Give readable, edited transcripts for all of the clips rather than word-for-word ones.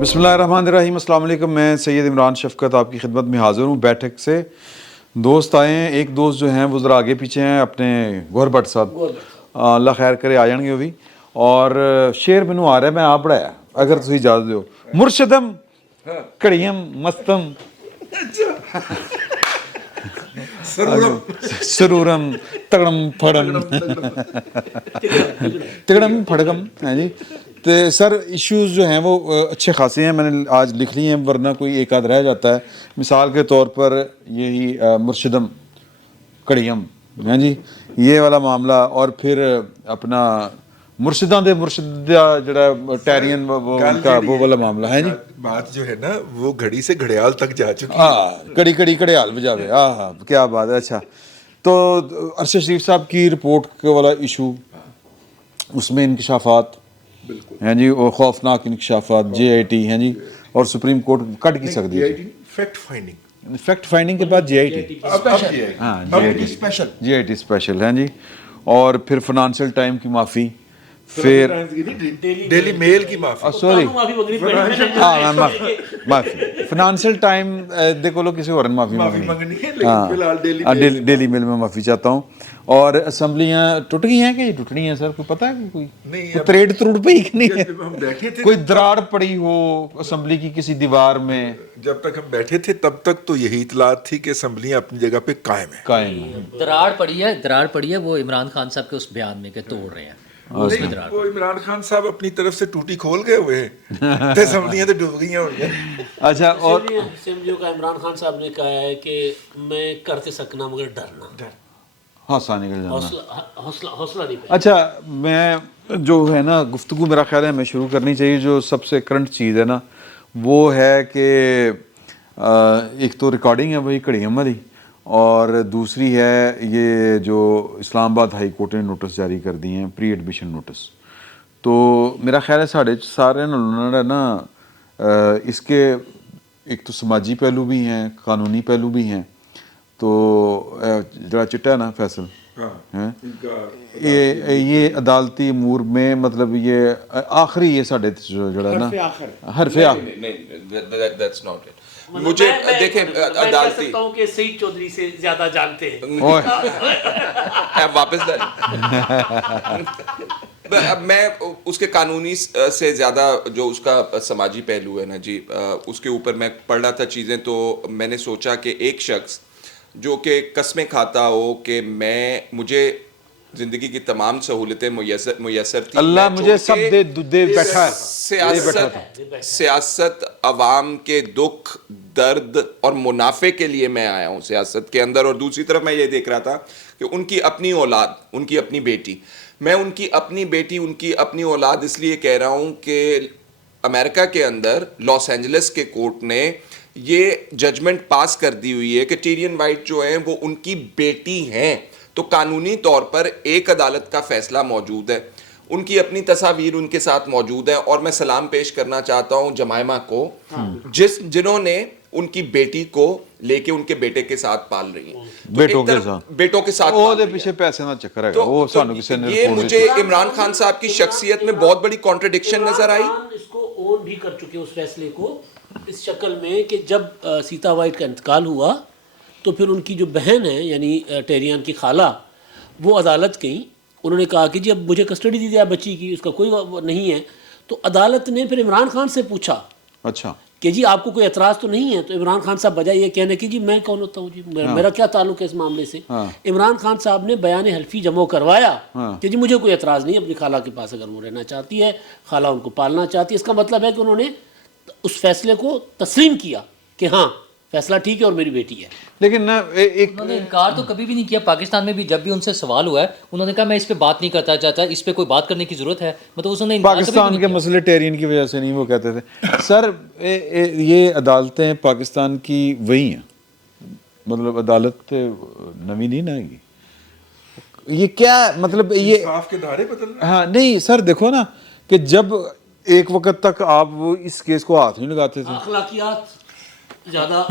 بسم اللہ الرحمن الرحیم. السلام علیکم. میں سید عمران شفقت آپ کی خدمت میں حاضر ہوں. بیٹھک سے دوست آئے ہیں. ایک دوست جو ہیں وہ ذرا آگے پیچھے ہیں, اپنے گور بٹ صاحب, اللہ خیر کرے, آ جان گے وہ بھی. اور شعر مینوں آ رہا ہے, میں آپ پڑھایا اگر تسی اجازت دیو. مرشدم کڑیم مستم سرورم تگڑم پھڑم تگڑم پھڑگم. ہاں جی. تو سر ایشوز جو ہیں وہ اچھے خاصے ہیں, میں نے آج لکھ لی ہیں, ورنہ کوئی ایک آدھ رہ جاتا ہے. مثال کے طور پر یہی مرشدم کڑیم, ہاں جی, یہ والا معاملہ. اور پھر اپنا مرشداں دے مرشدہ جڑا ٹیرین ان کا وہ والا معاملہ ہے جی. بات جو ہے نا وہ گھڑی سے گھڑیال تک جا چکی ہے. ہاں, کڑی کڑی کڑیال بجاوے. ہاں ہاں, کیا بات ہے. اچھا, تو ارشد شریف صاحب کی رپورٹ والا ایشو, اس میں انکشافات ہیں جی, اور خوفناک انکشافات, جے آئی ٹی ہیں جی, اور سپریم کورٹ کٹ کی سکتی ہے. فیکٹ فائنڈنگ, فیکٹ فائنڈنگ کے بعد جے آئی ٹی, ہاں جے آئی ٹی اسپیشل ہیں جی. اور پھر فنانشل ٹائم کی معافی, پھر ڈیلی میل کی معافی, سوری ہاں معافی, فنانشل ٹائم دیکھو لو کسی اور نے معافی مانگنی ہے, ہاں ڈیلی میل میں معافی چاہتا ہوں. اور اسمبلیاں ٹوٹ گئی ہیں کہ ٹوٹنی ہیں سر, کوئی پتہ ہے کہ کوئی تریڑ تروڑ پہ ہی کہ نہیں ہے, کوئی دراڑ پڑی ہو اسمبلی کی کسی دیوار میں؟ جب تک ہم بیٹھے تھے تب تک تو یہی اطلاعات تھی کہ اسمبلیاں اپنی جگہ پہ قائم ہیں. دراڑ پڑی ہے وہ عمران خان صاحب کے اس بیان میں کہ توڑ رہے ہیں. وہ عمران خان صاحب اپنی طرف سے ٹوٹی کھول گئے ہوئے ہیں, اسمبلیاں تو ڈوب گئی ہیں. اچھا, اور اسمبلیوں کا عمران خان صاحب نے کہا ہے کہ میں کرتے سکنا مگر ڈرنا, حوصلہ نکل جانا, حوصلہ نہیں. اچھا, میں جو ہے نا گفتگو میرا خیال ہے ہمیں شروع کرنی چاہیے. جو سب سے کرنٹ چیز ہے نا وہ ہے کہ ایک تو ریکارڈنگ ہے وہی کڑیم والی, اور دوسری ہے یہ جو اسلام آباد ہائی کورٹ نے نوٹس جاری کر دی ہیں, پری ایڈمیشن نوٹس. تو میرا خیال ہے ساڑھے سارے انہوں نے نا اس کے ایک تو سماجی پہلو بھی ہیں, قانونی پہلو بھی ہیں. تو جڑا چٹا ہے نا فیصل, یہ عدالتی امور میں مطلب یہ آخری یہ ساڑھے جڑا ہے نا حرف آخر. مجھے دیکھیں عدالتی ہوں کہ سعید چودھری سے زیادہ جانتے ہیں. واپس میں اس کے قانونی سے زیادہ جو اس کا سماجی پہلو ہے نا جی, اس کے اوپر میں پڑھ رہا تھا چیزیں, تو میں نے سوچا کہ ایک شخص جو کہ قسمیں کھاتا ہو کہ مجھے زندگی کی تمام سہولتیں میسر تھی, اللہ مجھے سب دے بیٹھا ہے, سیاست عوام کے دکھ درد اور منافع کے لیے میں آیا ہوں سیاست کے اندر. اور دوسری طرف میں یہ دیکھ رہا تھا کہ ان کی اپنی اولاد, ان کی اپنی بیٹی, میں ان کی اپنی بیٹی, ان کی اپنی اولاد اس لیے کہہ رہا ہوں کہ امریکہ کے اندر لاس اینجلس کے کورٹ نے یہ ججمنٹ پاس کر دی ہوئی ہے کہ ٹیرین وائٹ جو ہیں وہ ان کی بیٹی ہیں. تو قانونی طور پر ایک عدالت کا فیصلہ موجود ہے, ان کی اپنی تصاویر ان کے ساتھ موجود ہیں. اور میں سلام پیش کرنا چاہتا ہوں جمائمہ کو, جنہوں نے ان کی بیٹی کو لے کے ان کے بیٹے کے ساتھ پال رہی ہیں, بیٹوں کے ساتھ وہ دے پیچھے پیسے نہ چکر ہے وہ سانو کسی نے. یہ مجھے عمران خان صاحب کی شخصیت میں بہت بڑی کانٹرڈکشن نظر آئی. اس کو اون بھی کر چکے اس فیصلے کو اس شکل میں کہ جب سیتا وائٹ کا انتقال ہوا تو پھر ان کی جو بہن ہے یعنی ٹیریان کی خالہ, وہ عدالت گئیں. انہوں نے کہا کہ جی اب مجھے کسٹڈی دی جائے بچی کی, اس کا کوئی نہیں ہے. تو عدالت نے پھر عمران خان سے پوچھا اچھا کہ جی آپ کو کوئی اعتراض تو نہیں ہے؟ تو عمران خان صاحب بجائے یہ کہنے کہ جی میں کون ہوتا ہوں, جی میرا کیا تعلق ہے اس معاملے سے. عمران خان صاحب نے بیان حلفی جمع کروایا کہ جی مجھے کوئی اعتراض نہیں اپنی خالہ کے پاس, اگر وہ رہنا چاہتی ہے, خالہ ان کو پالنا چاہتی ہے. اس کا مطلب ہے کہ انہوں نے اس فیصلے کو تسلیم کیا کہ ہاں فیصلہ ٹھیک ہے اور میری بیٹی ہے. لیکن نا انہوں نے انکار تو کبھی بھی نہیں کیا. پاکستان میں بھی جب بھی ان سے سوال ہوا ہے انہوں نے کہا میں اس پہ بات نہیں کرتا چاہتا, اس پہ کوئی بات کرنے کی ضرورت ہے, مطلب اس نے پاکستان کے مسئلے ٹیرین کی وجہ سے نہیں وہ کہتے تھے. سر یہ عدالتیں پاکستان کی وہی ہیں, مطلب عدالت نوی نہیں نا گی, یہ کیا مطلب یہ انصاف کے دھارے بدلنا. ہاں نہیں سر, دیکھو نا کہ جب ایک وقت تک آپ اس کیس کو ہاتھ نہیں لگاتے تھے, اخلاقیات زیادہ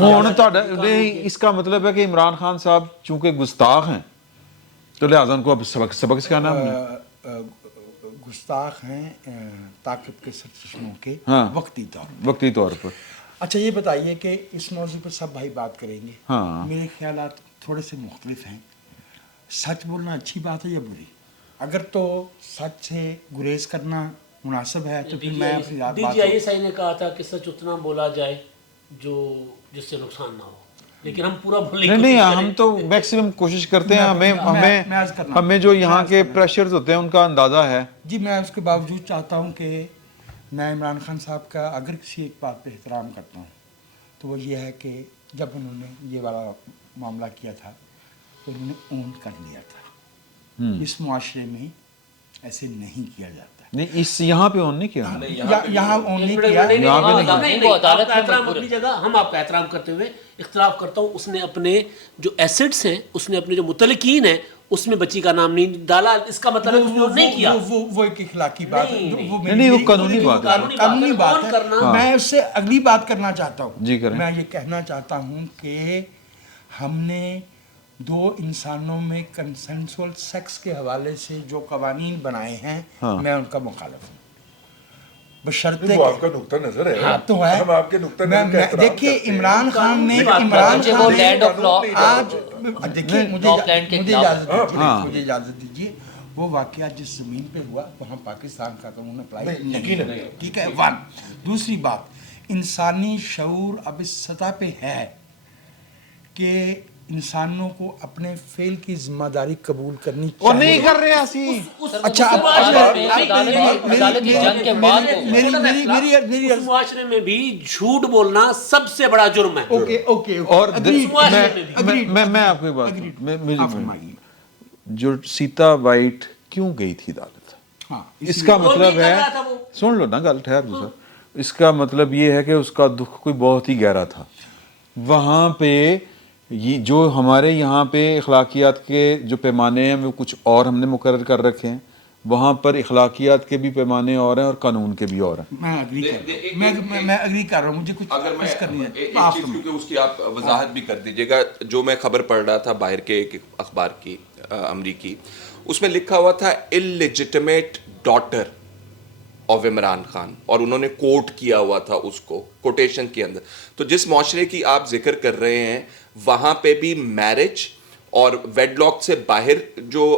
اس کا مطلب ہے کہ عمران خان صاحب چونکہ گستاخ ہیں تو لہٰذا ان کو اب سبق سکھانا ہے. गुस्ताख हैं ताकत के सरचश्मों के हाँ। वक्ती तौर पर। वक्ती तौर पर। अच्छा ये बताइए कि इस मौजू पर सब भाई बात करेंगे। हाँ। मेरे ख्यालात थोड़े से मुख्तलिफ हैं। सच बोलना अच्छी बात है या बुरी? अगर तो सच से गुरेज करना मुनासिब है तो फिर मैं अपनी बात DGISI ने कहा था कि सच उतना बोला जाए जो जिससे नुकसान ना हो, लेकिन हम पूरा बोलने की नहीं, कोशिश हम करें। तो मैक्सिमम कोशिश करते हैं। मैं अर्ज करना- हमें जो यहाँ मैं के अर्ज करना- प्रेशर्स होते हैं उनका अंदाज़ा है। जी मैं उसके बावजूद चाहता हूँ कि मैं इमरान खान साहब का अगर किसी एक बात पे एहतराम करता हूँ तो वो ये है कि जब उन्होंने ये वाला मामला किया था तो उन्होंने ओन कर लिया था। इस मुआशरे में ऐसे नहीं किया जाता। नहीं, इस यहाँ पे ऑन नहीं किया। यहाँ ओन नहीं किया। यहाँ पे नहीं। वो अदालत आपका में एहतराम मजबूर है। अपनी जगह, हम आपका एहतराम करते हुए इख्तलाफ करता हूँ। उसने अपने जो एसेट्स हैं, उसने अपने जो मुतलकीन हैं, उसमें बच्ची का नाम नहीं डाला। इसका मतलब है उसने नहीं किया। वो एक इखलाकी बात है। नहीं, वो कानूनी बात है। कानूनी बात ऑन करना। है। मैं उससे अगली बात करना चाहता हूँ। जी, करें। मैं ये कहना चाहता हूँ कि हमने दो इंसानों में कंसेंसुअल सेक्स के हवाले से जो कवानीन बनाए हैं, हाँ। मैं उनका मुखालिफ हूँ। बशर्ते वो आपका नुक्ता नजर है। हाँ, तो है। हम आपके नुक्ता नजर का एहतराम देखिए करते हैं। इमरान खान ने मुझे वो लैंड ऑफ लॉ आज देखिए मुझे Auckland के खिलाफ। मुझे इजाजत दीजिए। वो वाकया जिस जमीन पे हुआ वहाँ पाकिस्तान का कानून अप्लाई नहीं है। ठीक है, वन। दूसरी बात, इंसानी शऊर अब इस सतह पे है कि इंसानों को अपने फेल की जिम्मेदारी कबूल करनी और नहीं चाहिए। कर रहे आसी। अच्छा, अदालती जंग के बाद मेरी उस मुआशरे में भी झूठ बोलना सबसे बड़ा जुर्म है। ओके ओके और agreed, मैं आपको एक बात agreed। आप फरमाइए। जो सीता वाइट क्यों गई थी अदालत, हाँ, इसका वो मतलब नहीं कर रहा है, था वो। सुन लो ना गल, ठहर लो सर। इसका मतलब ये है कि उसका दुख कोई बहुत ही गहरा था। वहाँ पे ये जो हमारे यहाँ पे अखलाकियात के जो पैमाने हैं वो कुछ और हमने मुकर्रर कर रखे हैं, वहाँ पर अखलाकियात के भी पैमाने और हैं और कानून के भी और हैं। मैं अग्री कर मैं अग्री कर रहा हूँ। मुझे कुछ अगर मैं अर्ज करनी है। एक चीज, क्योंकि उसकी आप वजाहत भी कर दीजिएगा। जो मैं खबर पढ़ रहा था बाहर के एक अखबार की, अमरीकी, उसमें लिखा हुआ था illegitimate daughter of Imran Khan, और उन्होंने कोट किया हुआ था उसको कोटेशन के अंदर। तो जिस माशरे की आप जिक्र कर रहे हैं वहां पे भी मैरिज और वेडलॉक से बाहर जो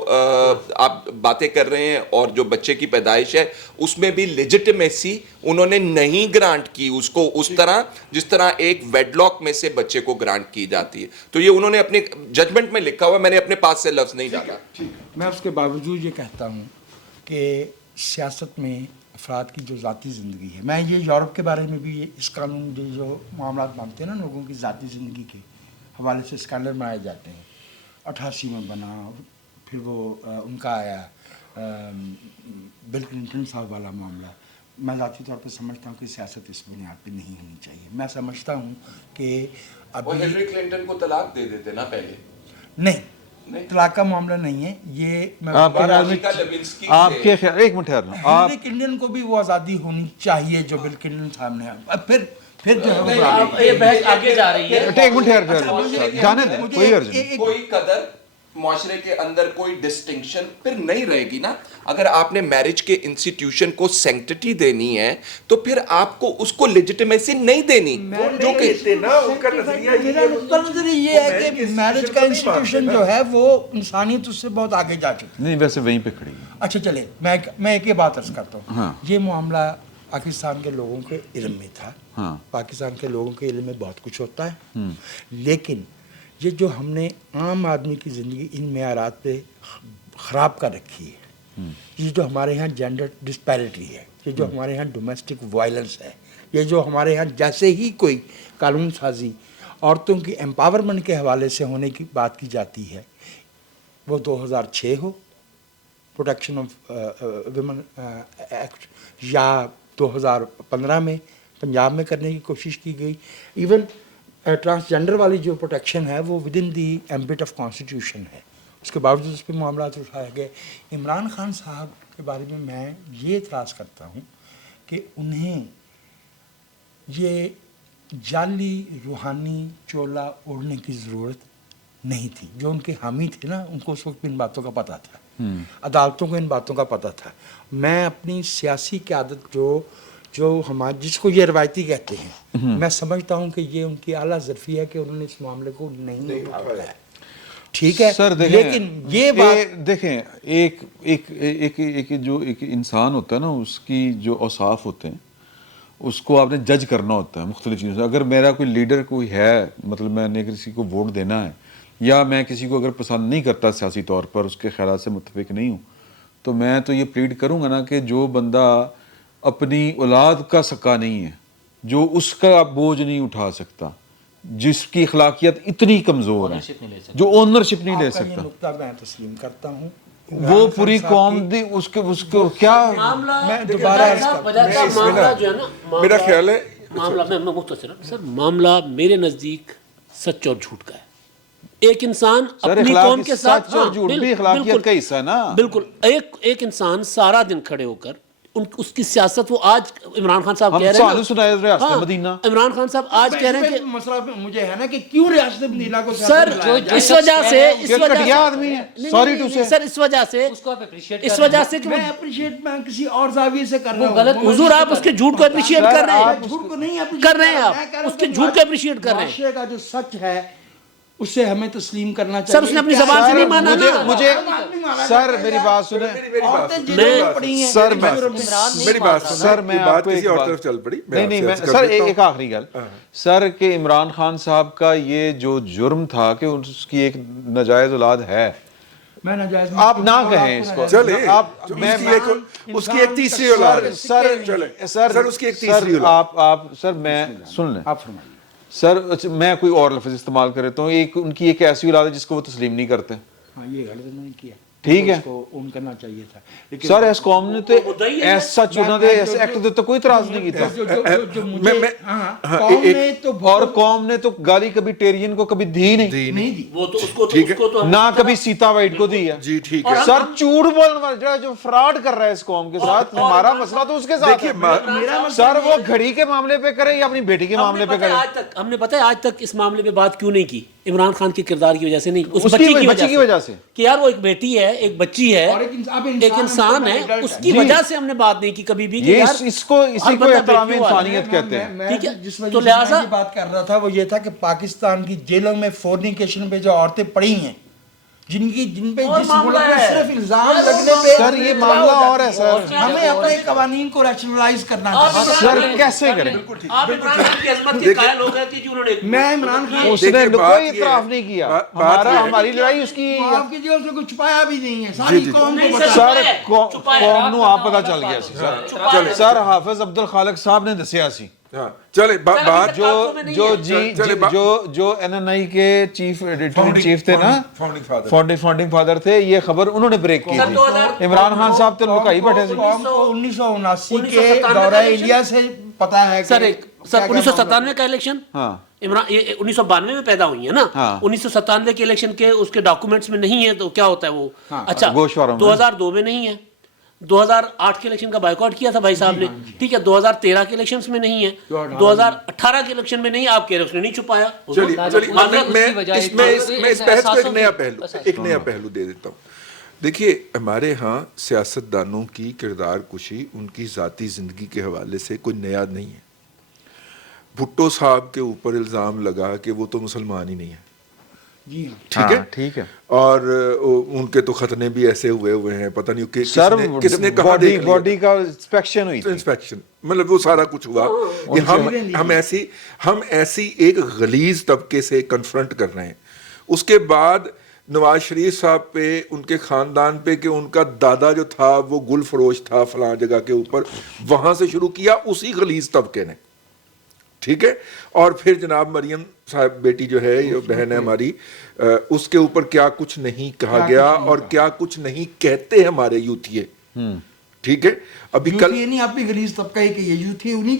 आप बातें कर रहे हैं और जो बच्चे की पैदाइश है उसमें भी लेजिटिमेसी उन्होंने नहीं ग्रांट की उसको उस तरह जिस तरह एक वेडलॉक में से बच्चे को ग्रांट की जाती है। तो ये उन्होंने अपने जजमेंट में लिखा हुआ, मैंने अपने पास से लफ्ज नहीं डाला। मैं उसके बावजूद ये कहता हूँ कि सियासत में अफराद की जो ज़ाती ज़िंदगी है, मैं ये यूरोप के बारे में भी इस कानून जो मामला बनते हैं ना लोगों की ज़ाती ज़िंदगी के हवाले से स्कैंडल बनाए जाते हैं। 88 में बना, फिर वो उनका आया बिल क्लिंटन साहब वाला मामला। मैं ज़ाती तौर पर समझता हूँ कि सियासत इस बुनियाद पे नहीं होनी चाहिए। मैं समझता हूँ कि वो हिलरी क्लिंटन को तलाक दे देते ना पहले। नहीं, तलाक का मामला नहीं है ये। मैं आपके ख्याल में, मोनिका लेविंस्की से- आपके ख्याल, एक मिनट ठहर लो आप। हिलरी क्लिंटन को भी वो आज़ादी होनी चाहिए जो बिल क्लिंटन साहब ने। अब फिर जो है वो अब ये बहस आगे जा रही है। एक मिनट ठहर, जाने दें, कोई अर्ज नहीं। कोई कदर मुआशरे के अंदर कोई डिस्टिंक्शन फिर नहीं रहेगी ना। अगर आपने मैरिज के इंस्टीट्यूशन को सैंक्टिटी देनी है तो फिर आपको उसको लेजिटिमेसी नहीं देनी। जो कहते ना उनका नजरिया ये मेरा नुक्ता नज़र ये है कि मैरिज का इंस्टीट्यूशन जो है वो इंसानियत उससे बहुत आगे जा चुकी नहीं, वैसे वहीं पे खड़ी है। अच्छा चले, मैं एक ही बात अर्ज करता हूँ। हाँ। ये मामला पाकिस्तान के लोगों के इल्म में था। हाँ। पाकिस्तान के लोगों के इल्म में बहुत कुछ होता है, लेकिन ये जो हमने आम आदमी की ज़िंदगी इन मेयारात पे ख़राब कर रखी है, ये जो हमारे यहाँ जेंडर डिस्पैरिटी है, ये जो हमारे यहाँ डोमेस्टिक वायलेंस है, ये जो हमारे यहाँ जैसे ही कोई कानून साजी औरतों की एम्पावरमेंट के हवाले से होने की बात की जाती है, वो 2006 हो प्रोटेक्शन ऑफ वुमेन एक्ट, या 2015 में पंजाब में करने की कोशिश की गई। इवन ट्रांसजेंडर वाली जो प्रोटेक्शन है वो with in the ambit of constitution है, उसके बावजूद उस पर मामला उठाए गए। इमरान खान साहब के बारे में मैं ये इतराज़ करता हूँ कि उन्हें ये जाली रूहानी चोला ओढ़ने की ज़रूरत नहीं थी। जो उनके हामी थे ना, उनको उस वक्त इन बातों का पता था अदालतों को इन बातों का पता था। मैं अपनी सियासी क़यादत जो हमारे जिसको ये रवायती कहते हैं, मैं समझता हूँ कि ये उनकी आला ज़रफ़ी है कि उन्होंने इस मामले को नहीं उठाया है, ठीक है। सर देखें, लेकिन ये बात देखें, एक जो एक इंसान होता है ना, उसकी जो औसाफ होते हैं उसको आपने जज करना होता है मुख्तलिफ चीज़ों से। अगर मेरा कोई लीडर कोई है, मतलब मैंने किसी को वोट देना है, या मैं किसी को अगर पसंद नहीं करता सियासी तौर पर, उसके ख़यालात से मुत्तफ़िक नहीं हूँ, तो मैं तो ये प्लीड करूँगा ना कि जो बंदा अपनी औलाद का सक्का नहीं है, जो उसका बोझ नहीं उठा सकता, जिसकी अखलाकियत इतनी कमज़ोर है, जो ओनरशिप नहीं ले आपका ये सकता, नुक्ता मैं तस्लीम करता हूँ। वो पूरी कौम दी उसको क्या मैं दोबारा मामला जो है ना, मेरा ख्याल है मामला मैं मुख्तसर सर, मामला मेरे नज़दीक सच और झूठ का है। एक इंसान सर, अपनी कौम के साथ, सच और झूठ भी अखलाकियत का हिस्सा है ना। बिल्कुल, एक इंसान सारा दिन खड़े होकर उसकी सियासत, वो आज इमरान खान साहब कह रहे हैं, सुनाए रियासत मदीना, इमरान खान साहब आज कह रहे हैं कि मसला मुझे है ना कि क्यों रियासत मदीना को सर इस वजह से घटिया आदमी है, सॉरी टू से सर, इस वजह से उसको आप appreciate इस कर रहे वजह से कि मैं अप्रिशिएट मैं किसी और जाविये से कर रहा हूँ। गलत हुजूर आप उसके झूठ को अप्रिशिएट कर रहे हैं, झूठ को नहीं appreciate कर रहे हैं आप, मैं कह रहा हूँ उसके कि झूठ को appreciate कर रहे हैं। माशरे का जो सच है उसे हमें तस्लीम करना चाहिए। सर, उसने अपनी ज़बान से नहीं माना ना। मुझे सर मेरी बात सुने, औरतें जेलों में पड़ी हैं। सर मैं मेरी बात सुनो, सर मैं ये बात आपको किसी एक और बात- तरफ चल पड़ी। नहीं मैं आपसे अर्ज सर कर देता एक आखिरी गल सर के इमरान खान साहब का ये जो जुर्म था कि उसकी एक नाजायज औलाद है, मैं नाजायज आप ना कहें इसको, चले आप उसकी एक तीसरी औलाद है। सर उसकी एक तीसरी औलाद। आप सर मैं सुन लें आप फरमाइए। सर, मैं कोई और लफ्ज़ इस्तेमाल कर देता हूँ, एक उनकी एक ऐसी औलाद है जिसको वो तस्लीम नहीं करते, हाँ, ये गलत नहीं किया, ठीक है। उसको उन करना चाहिए था, लेकिन सर इस कौम ने तो ऐसा चुना दे, ऐसे एक्ट दे तो कोई इतराज नहीं किया, जो मुझे कौम ने तो और कौम ने तो गाली कभी टेरियन को कभी दी नहीं, नहीं दी। वो तो उसको ठीक है। उसको तो ना कभी सीता वाइट को दी है। जी ठीक है। सर झूठ बोलने वाला जो फ्रॉड कर रहा है इस कौम के साथ, हमारा मसला तो उसके साथ देखिए, है। सर वो घड़ी के मामले पे करे या अपनी बेटी के मामले पे करे, हमने पता है आज तक इस मामले पे बात क्यों नहीं की? इमरान खान के किरदार की वजह से नहीं, उस उसकी बच्ची की वजह से कि यार वो एक बेटी है, एक बच्ची है, और एक इंसान है, उसकी वजह से हमने बात नहीं की कभी भी कि ये यार इसको इसी को एहतराम इंसानियत कहते हैं। मैं ठीक है, जिस वजह तो से लिहाजा- मैं ये बात कर रहा था वो ये था कि पाकिस्तान की जेलों में फोर्निकेशन पे जो औरतें पड़ी हैं, जिन पे और जिस मामला मुल्क में है। सिर्फ इल्जाम लगने पे सर ये मामला और है सर, हमें अपने कवानीन को रैशनलाइज करना चाहिए। सर कैसे करें? आप इमरान खान की अजमत के कायल हो गए थे जी, उन्होंने मैं इमरान खान उसने देखिए, बात कोई ये इतराफ है, नहीं किया, बात ये है। हमारी लड़ाई उसकी आपकी जेल से कुछ छुपाया भी नहीं है, सारी कौम नहीं, को सर, बता सर कौम नु आप पता चल गया सी सर, सर हाफिज अब्दुल खालिक साहब ने दसिया सी, हाँ, चले बात जो एनएनआई के चीफ एडिटर चीफ थे ना, फाउंडिंग फादर थे, ये खबर उन्होंने ब्रेक की थी। इमरान खान साहब तो लुकाई बैठे थे। कौम को 1979 के दौरा इंडिया से पता है सर 1997 का इलेक्शन, हाँ इमरान ये 1992 में पैदा हुई है ना, हाँ। 1997 के इलेक्शन के उसके डॉक्यूमेंट्स में नहीं है तो क्या होता है वो? अच्छा, गोशवारों में। 2002 में नहीं है, 2008 के इलेक्शन का बायकॉट किया था भाई साहब ने, ठीक है, 2013 के इलेक्शंस में नहीं है, 2018 के इलेक्शन में नहीं, आप कह रहे हो उसने नहीं छुपाया। मैं इस बहस को एक नया पहलू दे देता हूँ। देखिए, हमारे यहाँ सियासतदानों की किरदार कुशी उनकी ज़ाती ज़िंदगी के हवाले से कोई नया नहीं है। भुट्टो साहब के ऊपर इल्ज़ाम लगा कि वो तो मुसलमान ही नहीं है, जी ठीक है, ठीक है, और उनके तो खतने भी ऐसे हुए हैं, पता नहीं कि सर किसने कहा बॉडी का इंस्पेक्शन हुई थी, इंस्पेक्शन मतलब वो सारा कुछ हुआ कि हम ऐसी एक गलीज तबके से कन्फ्रंट कर रहे हैं। उसके बाद नवाज शरीफ साहब पे, उनके ख़ानदान पे कि उनका दादा जो था वो गुल फरोश था फलां जगह के ऊपर, वहाँ से शुरू किया उसी गलीज तबके ने, ठीक है। और फिर जनाब मरियम साहब बेटी जो है, ये बहन है हमारी, उसके ऊपर क्या कुछ नहीं कहा गया और क्या कुछ नहीं कहते हमारे यूथिये, ठीक है। अभी कल ये नहीं आपकी गलीज तबका है कि ये यूथी उन्हीं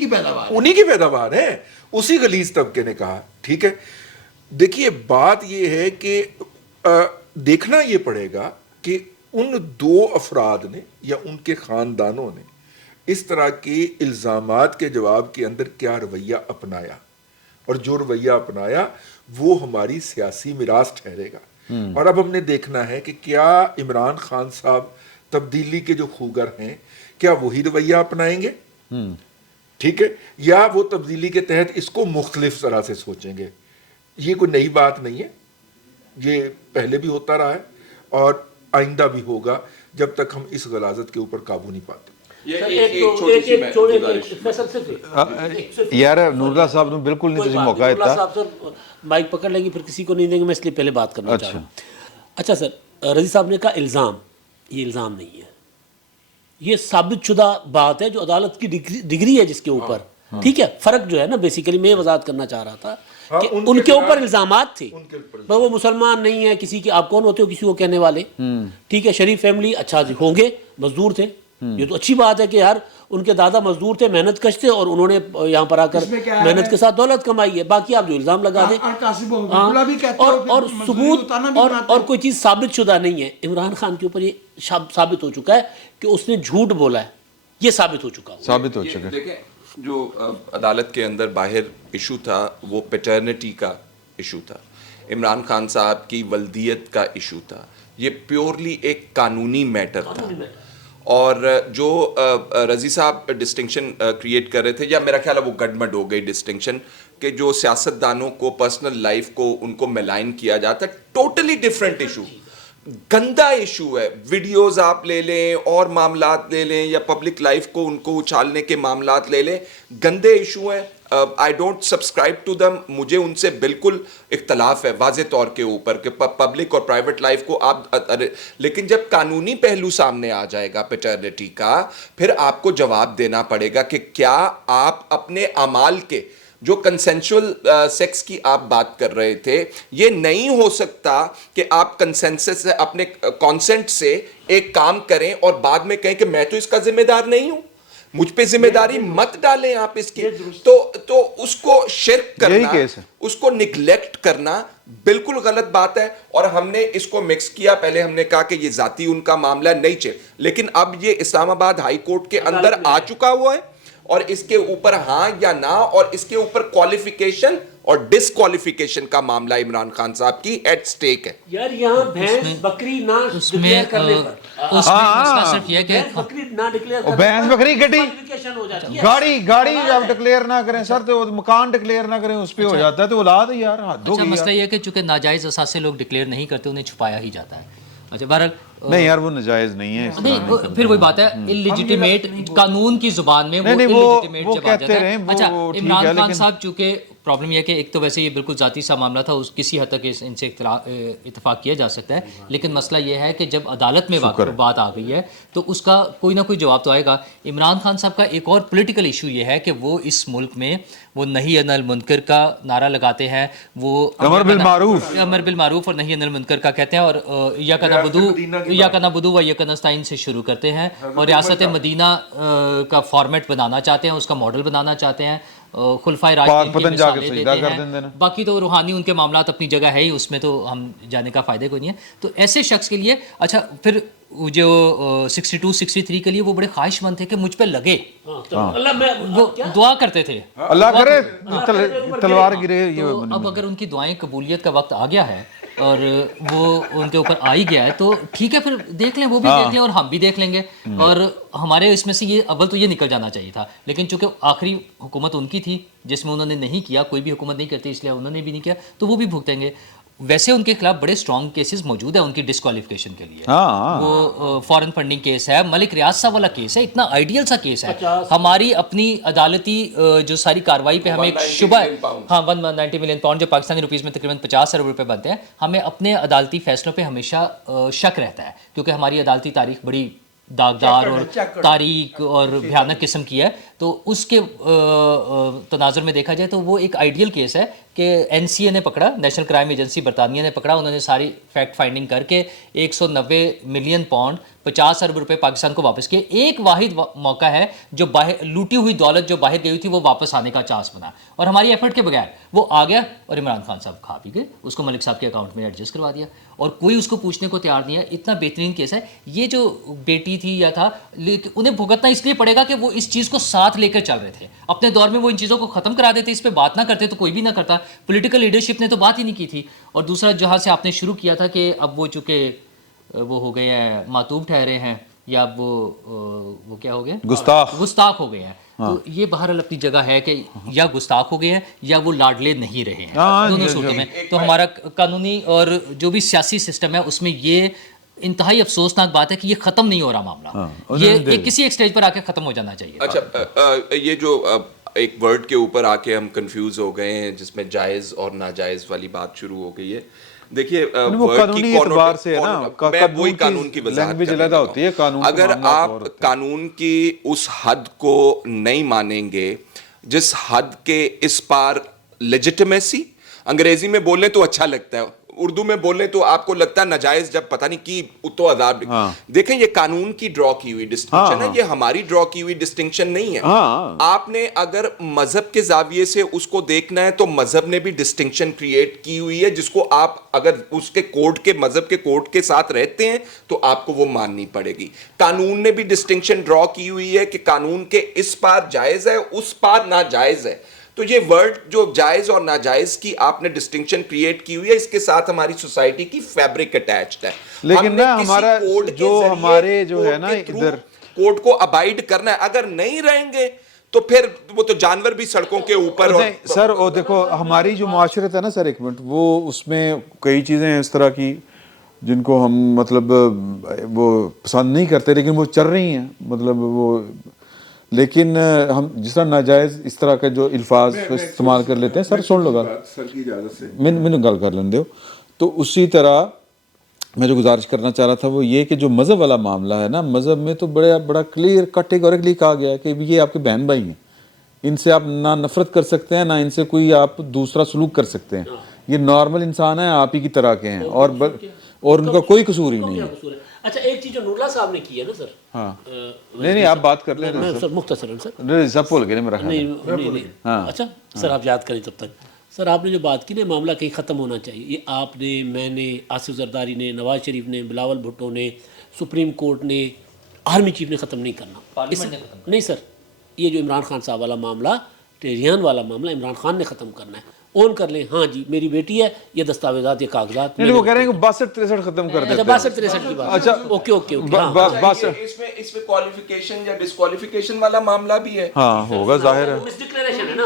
की पैदावार है, उसी गलीज तबके ने कहा, ठीक है। देखिए, बात ये है कि देखना ये पड़ेगा कि उन दो अफराद ने या उनके ख़ानदानों ने इस तरह के इल्ज़ामात के जवाब के अंदर क्या रवैया अपनाया, और जो रवैया अपनाया वो हमारी सियासी मिरास ठहरेगा। اور اب ہم نے دیکھنا ہے کہ کیا عمران خان صاحب تبدیلی کے جو خوگر ہیں کیا وہی رویہ اپنائیں گے، ٹھیک ہے، یا وہ تبدیلی کے تحت اس کو مختلف طرح سے سوچیں گے. یہ کوئی نئی بات نہیں ہے، یہ پہلے بھی ہوتا رہا ہے اور آئندہ بھی ہوگا جب تک ہم اس غلاظت کے اوپر قابو نہیں پاتے. یار نوراللہ صاحب نے بالکل نہیں تجھے موقع دیتا. صاحب سر مائک پکڑ لیں گے پھر کسی کو نہیں دیں گے، میں اس لیے پہلے بات کرنا چاہ رہا ہوں. اچھا سر، رضی صاحب نے کہا الزام، یہ الزام نہیں ہے، یہ ثابت شدہ بات ہے جو عدالت کی ڈگری ہے جس کے اوپر، ٹھیک ہے. فرق جو ہے نا بیسیکلی میں یہ وضاحت کرنا چاہ رہا تھا کہ ان کے اوپر الزامات تھے، وہ مسلمان نہیں ہے، کسی کی، آپ کون ہوتے ہو کسی کو کہنے والے، ٹھیک ہے، شریف فیملی، اچھا جی ہوں گے، مزدور تھے، یہ تو اچھی بات ہے کہ یار ان کے دادا مزدور تھے، محنت کش تھے، اور انہوں نے یہاں پر آ کر محنت کے ساتھ دولت کمائی ہے. باقی آپ جو الزام لگا دیں اور ثبوت اور کوئی چیز ثابت شدہ نہیں ہے. عمران خان کے اوپر یہ ثابت ہو چکا ہے کہ اس نے جھوٹ بولا ہے، یہ ثابت ہو چکا ہے. دیکھیں جو عدالت کے اندر باہر ایشو تھا وہ پیٹرنٹی کا ایشو تھا، عمران خان صاحب کی ولدیت کا ایشو تھا، یہ پیورلی ایک قانونی میٹر تھا. اور جو رضی صاحب ڈسٹنکشن کریٹ کر رہے تھے، یا میرا خیال ہے وہ گڈمڈ ہو گئی ڈسٹنکشن، کہ جو سیاستدانوں کو پرسنل لائف کو ان کو ملائن کیا جاتا ہے، ٹوٹلی ڈیفرنٹ ایشو، گندا ایشو ہے. ویڈیوز آپ لے لیں اور معاملات لے لیں، یا پبلک لائف کو ان کو اچھالنے کے معاملات لے لیں، گندے ایشو ہیں. I don't subscribe to them, مجھے ان سے بالکل اختلاف ہے واضح طور کے اوپر کہ پبلک اور پرائیویٹ لائف کو آپ، لیکن جب قانونی پہلو سامنے آ جائے گا پیٹرنٹی کا، پھر آپ کو جواب دینا پڑے گا کہ کیا آپ اپنے اعمال کے، جو کنسنشول سیکس کی آپ بات کر رہے تھے، یہ نہیں ہو سکتا کہ آپ کنسنسس سے، اپنے کانسنٹ سے ایک کام کریں اور بعد میں کہیں کہ میں تو اس کا ذمہ دار نہیں ہوں، مجھ پہ ذمہ داری مت ڈالیں آپ اس کی. تو اس کو شرک کرنا، اس کو نگلیکٹ کرنا بالکل غلط بات ہے. اور ہم نے اس کو مکس کیا، پہلے ہم نے کہا کہ یہ ذاتی ان کا معاملہ نہیں چاہیے، لیکن اب یہ اسلام آباد ہائی کورٹ کے اندر آ چکا ہوا ہے، اور اس کے اوپر ہاں یا نہ، اور اس کے اوپر کوالیفیکیشن اور ڈسکوالیفیکیشن کا معاملہ عمران خان صاحب کی ایٹ سٹیک ہے. یار یہاں بھینس بکری نہ ڈکلیئر کرنے پر، اس میں مسئلہ صرف یہ کہ بکری نہ ڈکلیئر کرنے پر بھینس بکری گڈی ہو جاتی ہے. گاڑی آپ ڈکلیئر نہ کریں سر، تو مکان ڈکلیئر نہ کریں، اس پہ ہو جاتا ہے تو اولاد ہے یار، حد ہو اچھا گئی. مسئلہ یہ کہ چونکہ ناجائز اثاثے لوگ ڈکلیئر نہیں کرتے، انہیں چھپایا ہی جاتا ہے. اچھا بہرحال نہیں یار وہ ناجائز نہیں ہے. نہیں، پھر وہی بات ہے اللیجیٹیمیٹ، قانون کی زبان میں وہ اللیجیٹیمیٹ جب آ جاتا ہے. اچھا عمران خان صاحب چونکہ پرابلم یہ کہ ایک تو ویسے یہ بالکل ذاتی سا معاملہ تھا، کسی حد تک ان سے اتفاق کیا جا سکتا ہے، لیکن مسئلہ یہ ہے کہ جب عدالت میں بات آ گئی ہے تو اس کا کوئی نہ کوئی جواب تو آئے گا. عمران خان صاحب کا ایک اور پولیٹیکل ایشو یہ ہے کہ وہ اس ملک میں وہ نہی عن المنکر کا نعرہ لگاتے ہیں، وہ امر بالمعروف اور نہی عن المنکر کا کہتے ہیں، اور ایاک نعبد و ایاک نستعین سے شروع کرتے ہیں، اور ریاست مدینہ کا فارمیٹ بنانا چاہتے ہیں، اس کا ماڈل بنانا چاہتے ہیں، خلفائے راشدین کی مثالیں دیتے ہیں. باقی تو روحانی ان کے معاملات اپنی جگہ ہے ہی، اس میں تو ہم جانے کا فائدہ کوئی نہیں ہے. تو ایسے شخص کے لیے اچھا پھر جو 62 63 کے لیے وہ بڑے خواہش مند تھے کہ مجھ پہ لگے، وہ دعا کرتے تھے اللہ کرے تلوار گرے. اب اگر ان کی دعائیں قبولیت کا وقت آ گیا ہے اور وہ ان کے اوپر آ ہی گیا ہے تو ٹھیک ہے، پھر دیکھ لیں، وہ بھی دیکھ لیں اور ہم بھی دیکھ لیں گے. اور ہمارے اس میں سے یہ اول تو یہ نکل جانا چاہیے تھا، لیکن چونکہ آخری حکومت ان کی تھی جس میں انہوں نے نہیں کیا، کوئی بھی حکومت نہیں کرتی، اس لیے انہوں نے بھی نہیں کیا تو وہ بھی بھگتیں گے. ویسے ان کے خلاف بڑے اسٹرانگ کیسز موجود ہیں ان کی ڈسکوالیفیکیشن کے لیے. وہ فارن فنڈنگ کیس ہے، ملک ریاض صاحب والا کیس ہے، اتنا آئیڈیل سا کیس ہے. ہماری اپنی عدالتی جو ساری کاروائی پہ ہمیں ایک شبہ ہے، ہاں 190 ملین پاؤنڈ جو پاکستانی روپیز میں تقریباً 50 ارب روپے بنتے ہیں، ہمیں اپنے عدالتی فیصلوں پہ ہمیشہ شک رہتا ہے کیونکہ ہماری عدالتی تاریخ بڑی داغدار اور تاریک اور بھیانک قسم کی ہے. تو اس کے تناظر میں دیکھا جائے تو وہ ایک آئیڈیل کیس ہے کہ این سی اے نے پکڑا، نیشنل کرائم ایجنسی برطانیہ نے پکڑا، انہوں نے ساری فیکٹ فائنڈنگ کر کے 190 ملین پاؤنڈ 50 ارب روپے پاکستان کو واپس کیے. ایک واحد موقع ہے جو باہر لوٹی ہوئی دولت جو باہر گئی تھی وہ واپس آنے کا چانس بنا، اور ہماری ایفرٹ کے بغیر وہ آ گیا اور عمران خان صاحب کھا پی گئے، اس کو ملک صاحب کے اکاؤنٹ میں ایڈجسٹ کروا دیا اور کوئی اس کو پوچھنے کو تیار نہیں ہے. اتنا بہترین کیس ہے یہ. جو بیٹی تھی یا تھا، لیکن انہیں بھگتنا اس لیے پڑے گا کہ وہ اس چیز کو سال ساتھ لے کر چل رہے تھے. اپنے دور میں وہ ان چیزوں کو ختم کرا دیتے, اس پہ بات نہ کرتے تو کوئی بھی نہ کرتا. پولیٹیکل لیڈرشپ نے تو بات ہی نہیں کی تھی. اور دوسرا جہاں سے آپ نے شروع کیا تھا کہ اب وہ چونکہ وہ ہو گئے ہیں معتوب ٹھہرے ہیں, یا اب وہ کیا ہو گئے, گستاخ ہو گئے ہیں. تو یہ بہرحال اپنی جگہ ہے کہ یا گستاخ ہو گئے ہیں یا وہ لاڈلے نہیں رہے ہیں, دونوں صورتوں میں. تو ہمارا قانونی اور جو بھی سیاسی سسٹم ہے اس میں یہ انتہائی افسوسناک بات ہے کہ یہ ختم نہیں ہو رہا معاملہ. یہ کسی ایک سٹیج پر آ کے ختم ہو جانا چاہیے. اچھا, یہ جو ایک ورڈ کے اوپر آ کے ہم کنفیوز ہو گئے ہیں جس میں جائز اور ناجائز والی بات شروع ہو گئی ہے. دیکھیے قانونی اعتبار سے ہے نا, میں وہی قانون کی وضاحت کرتا ہوں. اگر آپ قانون کی اس حد کو نہیں مانیں گے جس حد کے اس پار لیجٹمیسی, انگریزی میں بولیں تو اچھا لگتا ہے, اردو میں بولیں تو آپ کو لگتا ہے ناجائز, جب پتہ نہیں کی تو عذاب. دیکھیں یہ قانون کی ڈرا کی ہوئی ڈسٹنکشن ہے, یہ ہماری ڈرا کی ہوئی ڈسٹنکشن نہیں ہے. آپ نے اگر مذہب کے زاویے سے اس کو دیکھنا ہے تو مذہب نے بھی ڈسٹنکشن کریٹ کی ہوئی ہے, جس کو آپ اگر اس کے کوڈ کے مذہب کے کوڈ کے ساتھ رہتے ہیں تو آپ کو وہ ماننی پڑے گی. قانون نے بھی ڈسٹنکشن ڈرا کی ہوئی ہے کہ قانون کے اس پار جائز ہے, اس پار ناجائز ہے. تو یہ ورڈ جو جائز اور ناجائز کی آپ نے ڈسٹنکشن کریٹ کی ہوئی ہے, اس کے ساتھ ہماری سوسائٹی کی فیبرک اٹیچڈ ہے. لیکن نا ہمارا جو ہمارے جو ہے نا ادھر کوڈ کو ابائڈ کرنا ہے, اگر نہیں رہیں گے تو پھر وہ تو جانور بھی سڑکوں کے اوپر. سر وہ دیکھو ہماری جو معاشرت ہے نا سر, ایک منٹ, وہ اس میں کئی چیزیں ہیں اس طرح کی جن کو ہم مطلب وہ پسند نہیں کرتے لیکن وہ چل رہی ہیں, مطلب وہ, لیکن ہم جس طرح ناجائز اس طرح کا جو الفاظ استعمال کر لیتے ہیں. سر سن لو گا, سر کی اجازت سے میں گل کر لیں دو. تو اسی طرح میں جو گزارش کرنا چاہ رہا تھا وہ یہ کہ جو مذہب والا معاملہ ہے نا, مذہب میں تو بڑا کلیئر کیٹیگوریکلی کہا گیا ہے کہ یہ آپ کے بہن بھائی ہیں, ان سے آپ نہ نفرت کر سکتے ہیں نہ ان سے کوئی آپ دوسرا سلوک کر سکتے ہیں. یہ نارمل انسان ہیں, آپ ہی کی طرح کے ہیں, اور ان کا کوئی قصور ہی نہیں ہے. اچھا ایک چیز جو نوراللہ صاحب نے کی ہے نا سر, ہاں نہیں آپ بات کر لیں سر مختصراً سر, نہیں سب بھول گئے میرا خیال. نہیں اچھا سر آپ یاد کریں تب تک. سر آپ نے جو بات کی نا معاملہ کہیں ختم ہونا چاہیے, یہ آپ نے, میں نے, آصف زرداری نے, نواز شریف نے, بلاول بھٹو نے, سپریم کورٹ نے, آرمی چیف نے ختم نہیں کرنا. نہیں سر, یہ جو عمران خان صاحب والا معاملہ, ٹیریان والا معاملہ عمران خان نے ختم کرنا ہے. اون کر لیں, ہاں جی میری بیٹی ہے, یہ دستاویزات, یہ کاغذات. نہیں وہ کہہ رہے ہیں کہ 62-63 ختم کر دیتے ہیں. 62-63 کی بات. اچھا اوکے اس میں کوالیفیکیشن یا ڈسکوالیفیکیشن والا معاملہ بھی ہے. ہاں ہوگا ظاہر ہے.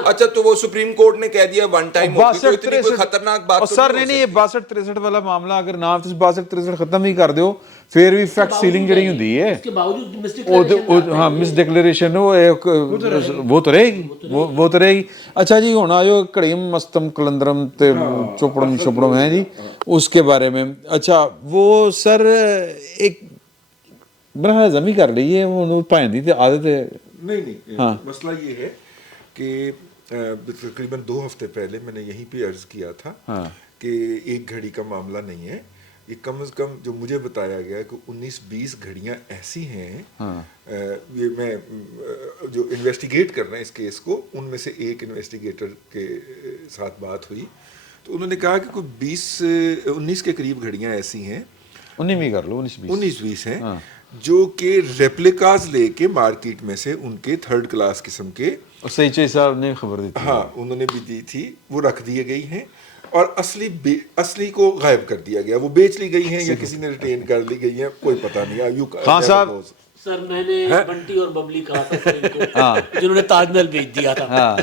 اچھا تو وہ سپریم کورٹ نے کہہ دیا ون ٹائم, اتنی کوئی خطرناک بات سر نہیں, یہ 62-63 والا معاملہ اگر نہ 62-63 ختم ہی کر دیو پھر بھی فیکٹ سیلنگ جڑی ہوندی ہے, اس کے باوجود ہاں مس ڈکلیریشن وہ تو رہے گی, وہ تو رہے گی. اچھا جی ہوں آجو کڑیم مستم کلندرم تے چپڑم شپڑم ہیں جی, اس کے بارے میں. اچھا وہ سر ایک بڑا زمین کر رہی ہے, وہ پائندی تے عادت ہے. نہیں مسئلہ یہ ہے کہ تقریباً 2 ہفتے پہلے میں نے یہیں پہ عرض کیا تھا کہ ایک گھڑی کا معاملہ نہیں ہے, یہ کم از کم جو مجھے بتایا گیا کہ 19-20 گھڑیاں ایسی ہیں. یہ میں جو انویسٹیگیٹ کر رہے ہیں اس کیس کو, ان میں سے ایک انویسٹیگیٹر کے ساتھ بات ہوئی تو انہوں نے کہا کہ کوئی 19 کے قریب گھڑیاں ایسی ہیں, 19 کر لو, 19-20 ہیں جو کہ ریپلیکاز لے کے مارکیٹ میں سے ان کے 3rd کلاس قسم کے, سیچے صاحب نے خبر دی تھی, ہاں انہوں نے بھی دی تھی, وہ رکھ دیے گئی ہیں اور اصلی کو غائب کر دیا گیا, وہ بیچ لی گئی ہیں یا کسی نے ریٹین کر لی گئی ہیں, کوئی پتہ نہیں. خان صاحب سر میں نے بنٹی اور ببلی کہا تھا جنہوں نے تاج محل بیچ دیا تھا,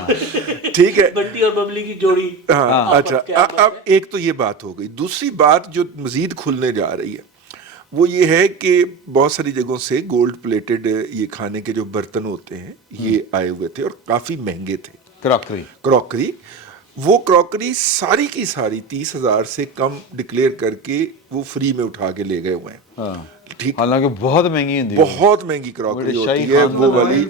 ٹھیک ہے, بنٹی اور ببلی کی جوڑی. اچھا اب ایک تو یہ بات ہو گئی. دوسری بات جو مزید کھلنے جا رہی ہے وہ یہ ہے کہ بہت ساری جگہوں سے گولڈ پلیٹڈ یہ کھانے کے جو برتن ہوتے ہیں یہ آئے ہوئے تھے اور کافی مہنگے تھے. کراکری وہ کراکری ساری کی ساری 30,000 سے کم ڈکلیئر کر کے وہ فری میں اٹھا کے لے گئے ہوئے ہیں. ٹھیک, حالانکہ بہت مہنگی ہوتی ہے, بہت مہنگی کراکری ہوتی ہے وہ والی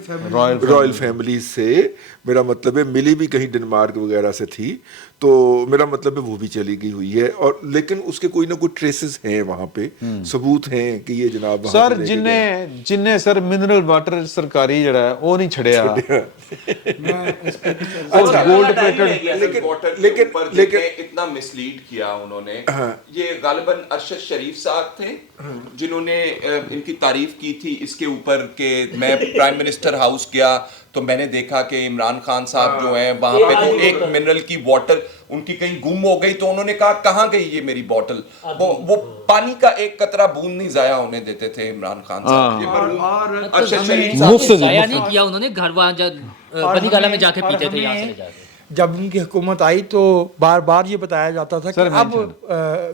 رائل فیملیز سے. میرا مطلب ہے ملی بھی کہیں ڈنمارک وغیرہ سے تھی, تو میرا مطلب ہے وہ بھی چلی گئی ہوئی ہے, اور لیکن اس کے کوئی نہ کوئی ٹریسز ہیں وہاں پہ, ثبوت ہیں کہ یہ جناب سر جنہیں سر منرل واٹر سرکاری جڑا ہے وہ نہیں چھڑیا. گولڈ لیکن اتنا مسلیڈ کیا انہوں نے. یہ غالباً ارشد شریف صاحب تھے جنہوں نے ان کی تعریف کی تھی اس کے اوپر کہ میں پرائم منسٹر ہاؤس گیا تو میں نے دیکھا کہ عمران خان صاحب جو ہیں وہاں پہ تو ایک منرل کی واٹر ان کی کہیں گم ہو گئی، تو انہوں نے کہا کہاں گئی یہ میری بوٹل، وہ پانی کا ایک قطرہ بوند نہیں ضائع ہونے دیتے تھے عمران خان صاحب۔ اچھا مفت ضائع نہیں کیا انہوں نے، گھر وہاں بنی گالا میں جا کے پیتے تھے یہاں سے لے جا کے۔ جب ان کی حکومت آئی تو بار بار یہ بتایا جاتا تھا کہ اب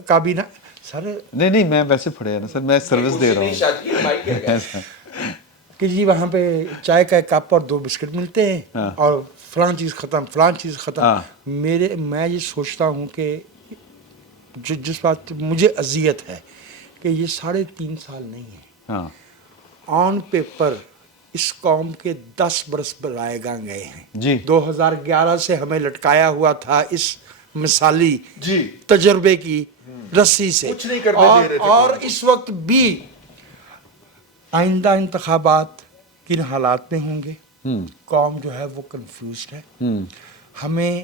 کابینہ سر نہیں میں ویسے پڑھے نا سر، میں سروس دے رہا ہوں کہ جی وہاں پہ چائے کا ایک کپ اور 2 بسکٹ ملتے ہیں اور فلاں چیز ختم، فلاں چیز ختم۔ میں یہ سوچتا ہوں کہ جس بات مجھے اذیت ہے کہ یہ 3.5 سال نہیں ہے، آن پیپر اس قوم کے 10 برس بلائے گئے ہیں جی۔ 2011 سے ہمیں لٹکایا ہوا تھا اس مثالی تجربے کی رسی سے، کچھ نہیں کرنے دے رہے تھے اور اس وقت بھی آئندہ انتخابات کن حالات میں ہوں گے، قوم جو ہے وہ کنفیوزڈ ہے۔ ہمیں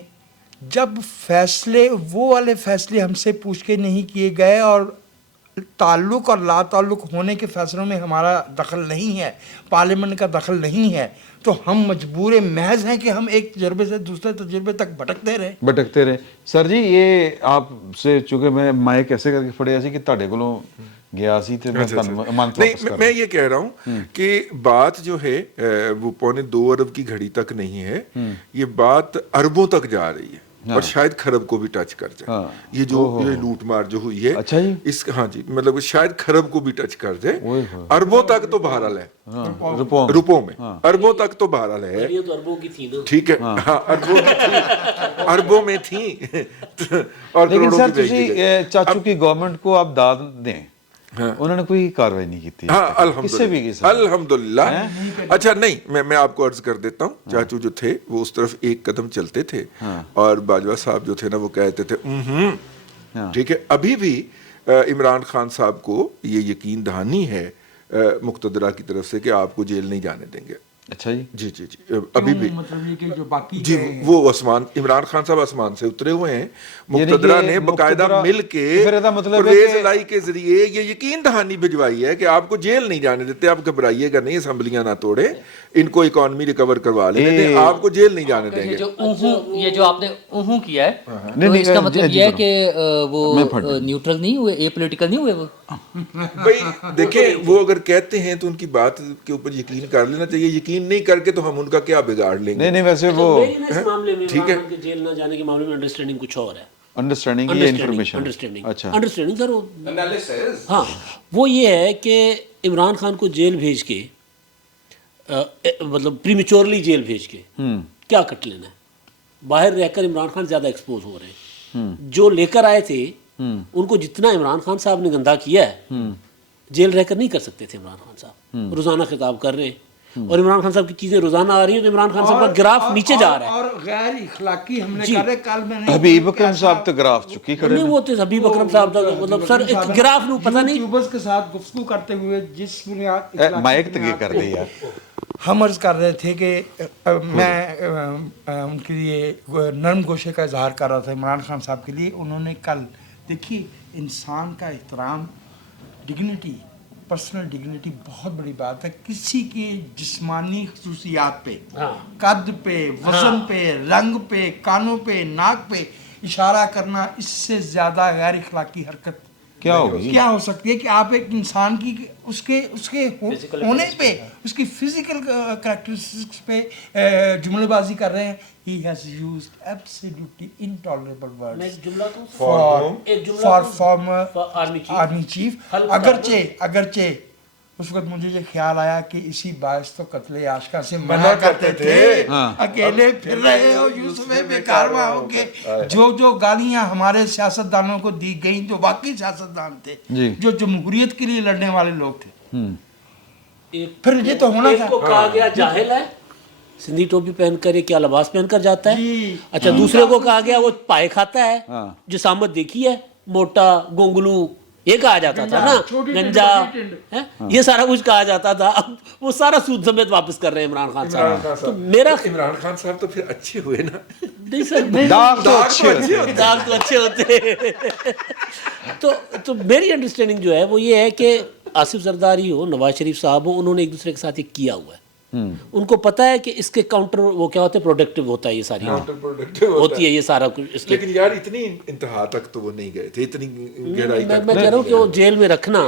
جب فیصلے وہ والے فیصلے ہم سے پوچھ کے نہیں کیے گئے اور تعلق اور لا تعلق ہونے کے فیصلوں میں ہمارا دخل نہیں ہے، پارلیمنٹ کا دخل نہیں ہے، تو ہم مجبور محض ہیں کہ ہم ایک تجربے سے دوسرے تجربے تک بھٹکتے رہے۔ سر جی یہ آپ سے چونکہ میں مائک ایسے کر کے پڑھیا سی کہ تہاڈے کولوں گیا سی تے میں امانت واپس کر میں یہ کہہ رہا ہوں کہ بات جو ہے وہ 2.25 ارب کی گھڑی تک نہیں ہے، یہ بات اربوں تک جا رہی ہے اور شاید خرب کو بھی ٹچ کر جائے۔ یہ جو یہ لوٹ مار جو ہوئی ہے اس ہاں جی مطلب شاید خرب کو بھی ٹچ کر جائے، اربوں تک تو بہرحال ہے، روپوں میں اربوں تک تو بہرحال ہے، یہ تو اربوں کی تھی نا، ٹھیک ہے ہاں اربوں میں تھیں اور لیکن کروڑوں سر کی بیچ دی تسی گئی۔ چاچو کی گورنمنٹ کو آپ داد دیں، انہوں نے کوئی کاروائی نہیں کی، ہاں کس سے بھی کی سر؟ الحمدللہ۔ اچھا نہیں میں آپ کو عرض کر دیتا ہوں، چاچو جو تھے وہ اس طرف ایک قدم چلتے تھے اور باجوہ صاحب جو تھے نا وہ کہتے تھے ٹھیک ہے۔ ابھی بھی عمران خان صاحب کو یہ یقین دہانی ہے مقتدرہ کی طرف سے کہ آپ کو جیل نہیں جانے دیں گے۔ اچھا جی جی جی جی ابھی بھی مطلب یہ کہ جو باقی جی وہ آسمان عمران خان صاحب آسمان سے اترے ہوئے ہیں، مقتدرہ نے باقاعدہ مل کے پرویز الہی کے ذریعے یہ یقین دہانی بھجوائی ہے کہ آپ کو جیل نہیں جانے دیتے، آپ گھبرائیے گا نہیں، اسمبلیاں نہ توڑے، ان کو اکانومی ریکور کروا لینے دیں، آپ کو جیل نہیں جانے دیں گے۔ یہ جو آپ نے اوہو کیا ہے تو اس کا مطلب یہ ہے کہ وہ نیوٹرل نہیں ہوئے، اے پولیٹیکل نہیں ہوئے وہ؟ بھائی دیکھیں وہ اگر کہتے ہیں تو ان کی بات کے اوپر یقین کر لینا چاہیے، یقین نہیں کر کے تو ہم ان کا کیا بگاڑ لیں گے؟ نہیں ویسے وہ اس معاملے میں عمران خان کے جیل نہ جانے کے معاملے میں انڈرسٹینڈنگ کچھ اور ہے، انڈرسٹینڈنگ یہ انفارمیشن انڈرسٹینڈنگ سر ہاں وہ یہ ہے کہ عمران خان کو جیل بھیج کے مطلب پریمیچورلی جیل بھیج کے کیا کٹ لینا ہے؟ باہر رہ کر عمران خان زیادہ ایکسپوز ہو رہے ہیں، جو لے کر آئے تھے ان کو جتنا عمران خان صاحب نے گندا کیا ہے جیل رہ کر نہیں کر سکتے تھے عمران خان صاحب، روزانہ خطاب کر رہے ہیں اور عمران خان صاحب کی چیزیں روزانہ آ رہی ہیں تو عمران خان صاحب کا گراف نیچے جا رہا ہے، اور غیر اخلاقی ہم نے کر رہے کل میں حبیب اکرم صاحب تو گراف چکی کھڑے نہیں وہ تو حبیب اکرم صاحب مطلب سر ایک گراف نو پتہ نہیں یوٹیوبرز کے ساتھ گفتگو کرتے ہوئے جس بنیاد مائک تک یہ کر لیا ہم عرض کر رہے تھے کہ میں ان کے لیے نرم گوشے کا اظہار کر رہا تھا عمران خان صاحب کے لیے۔ انہوں نے کل دیکھیے انسان کا احترام، ڈگنیٹی، پرسنل ڈگنیٹی بہت بڑی بات ہے، کسی کی جسمانی خصوصیات پہ، قد پہ، وزن پہ، رنگ پہ، کانوں پہ، ناک پہ اشارہ کرنا اس سے زیادہ غیر اخلاقی حرکت کیا ہوگی؟ کیا ہو سکتی ہے کہ آپ ایک انسان کی اس کے ہونے پہ، اس کی فزیکل کریکٹرسٹکس پہ جملے بازی کر رہے ہیں۔ He has used absolutely intolerable words for former army chief۔ اگرچہ اس وقت مجھے یہ خیال آیا کہ اسی باعث تو قتل عاشقہ سے منع کرتے تھے، اکیلے پھر رہے ہو یوسف بے کارواں ہو کے۔ جو گالیاں ہمارے سیاستدانوں کو دی گئیں جو واقعی سیاستدان تھے، جو جمہوریت کے لیے لڑنے والے لوگ تھے، پھر یہ تو ہونا تھا۔ ایک کو کہا گیا جاہل ہے، سندھی ٹوپی پہن کر کیا لباس پہن کر جاتا ہے، اچھا دوسرے کو کہا گیا وہ پائے کھاتا ہے، جسامت دیکھی ہے، موٹا، گونگلو، یہ کہا جاتا تھا نا، گنجا، یہ سارا کچھ کہا جاتا تھا۔ اب وہ سارا سود سمیت واپس کر رہے ہیں عمران خان صاحب۔ تو میرا عمران خان صاحب تو پھر اچھے ہوئے نا، نہیں سر داغ تو اچھے ہوتے تو میری انڈرسٹینڈنگ جو ہے وہ یہ ہے کہ آصف زرداری ہو، نواز شریف صاحب ہو، انہوں نے ایک دوسرے کے ساتھ یہ کیا ہوا ہے، उनको पता है कि इसके काउंटर वो क्या होते हैं, प्रोडक्टिव होता है ये सारी होती है ये सारा कुछ इसके। लेकिन यार इतनी इंतहा तक तो वो नहीं गए थे, इतनी गहराई तक मैं कह रहा हूँ कि वो जेल में रखना,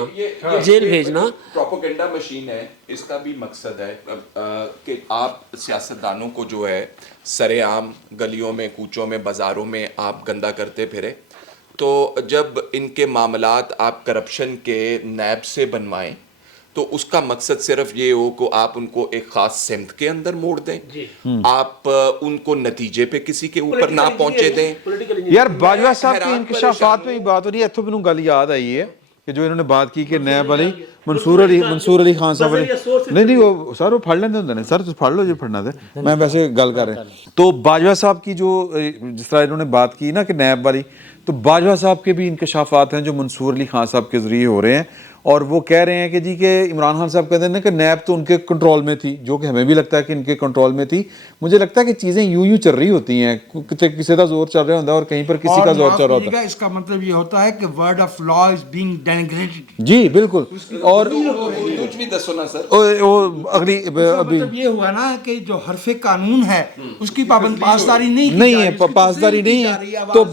जेल भेजना प्रोपेगेंडा मशीन है। इसका भी मकसद है कि आप सियासतदानों को जो है सरेआम गलियों में, कूचों में, बाज़ारों में आप गंदा करते फिरे, तो जब इनके मामलात आप करप्शन के नैब से बनवाएं तो उसका मकसद सिर्फ ये हो कि आप उनको एक ख़ास सिमत के अंदर मोड़ दें, आप उनको नतीजे पे किसी के ऊपर ना पहुंचे दें। यार बाजवा साहब के इंकशाफात में ही बात हो रही है, इत्थों मैनूं गल याद आई है कि जो इन्होंने बात की कि नैब वाली मंसूर अली खान साहब वाली नहीं वो सर वो फड़ लेंदे हुंदे ने सर, तुम फड़ लो जो फड़ना थे, मैं वैसे गल कर रहा तो बाजवा साहब की जो जिस तरह इन्होंने बात की ना कि नैब वाली, तो बाजवा साहब के भी इंकशाफात हैं जो मंसूर अली खान साहब के ज़रिए हो रहे हैं, और वो कह रहे हैं कि जी कि इमरान खान साहब कहते हैं कि नैब तो उनके कंट्रोल में थी, जो कि हमें भी लगता है कि इनके कंट्रोल में थी। मुझे लगता है कि चीज़ें यूं चल रही होती हैं, किसी का जोर चल रहा होता है और कहीं पर किसी का जोर चल रहा होता है। इसका मतलब ये होता है कि word of law is being denigrated. जी बिल्कुल। और कुछ भी दसो ना सर, अगली अभी मतलब ये हुआ ना कि जो हरफे कानून है उसकी पाबंद पासदारी नहीं है, पासदारी नहीं है। तो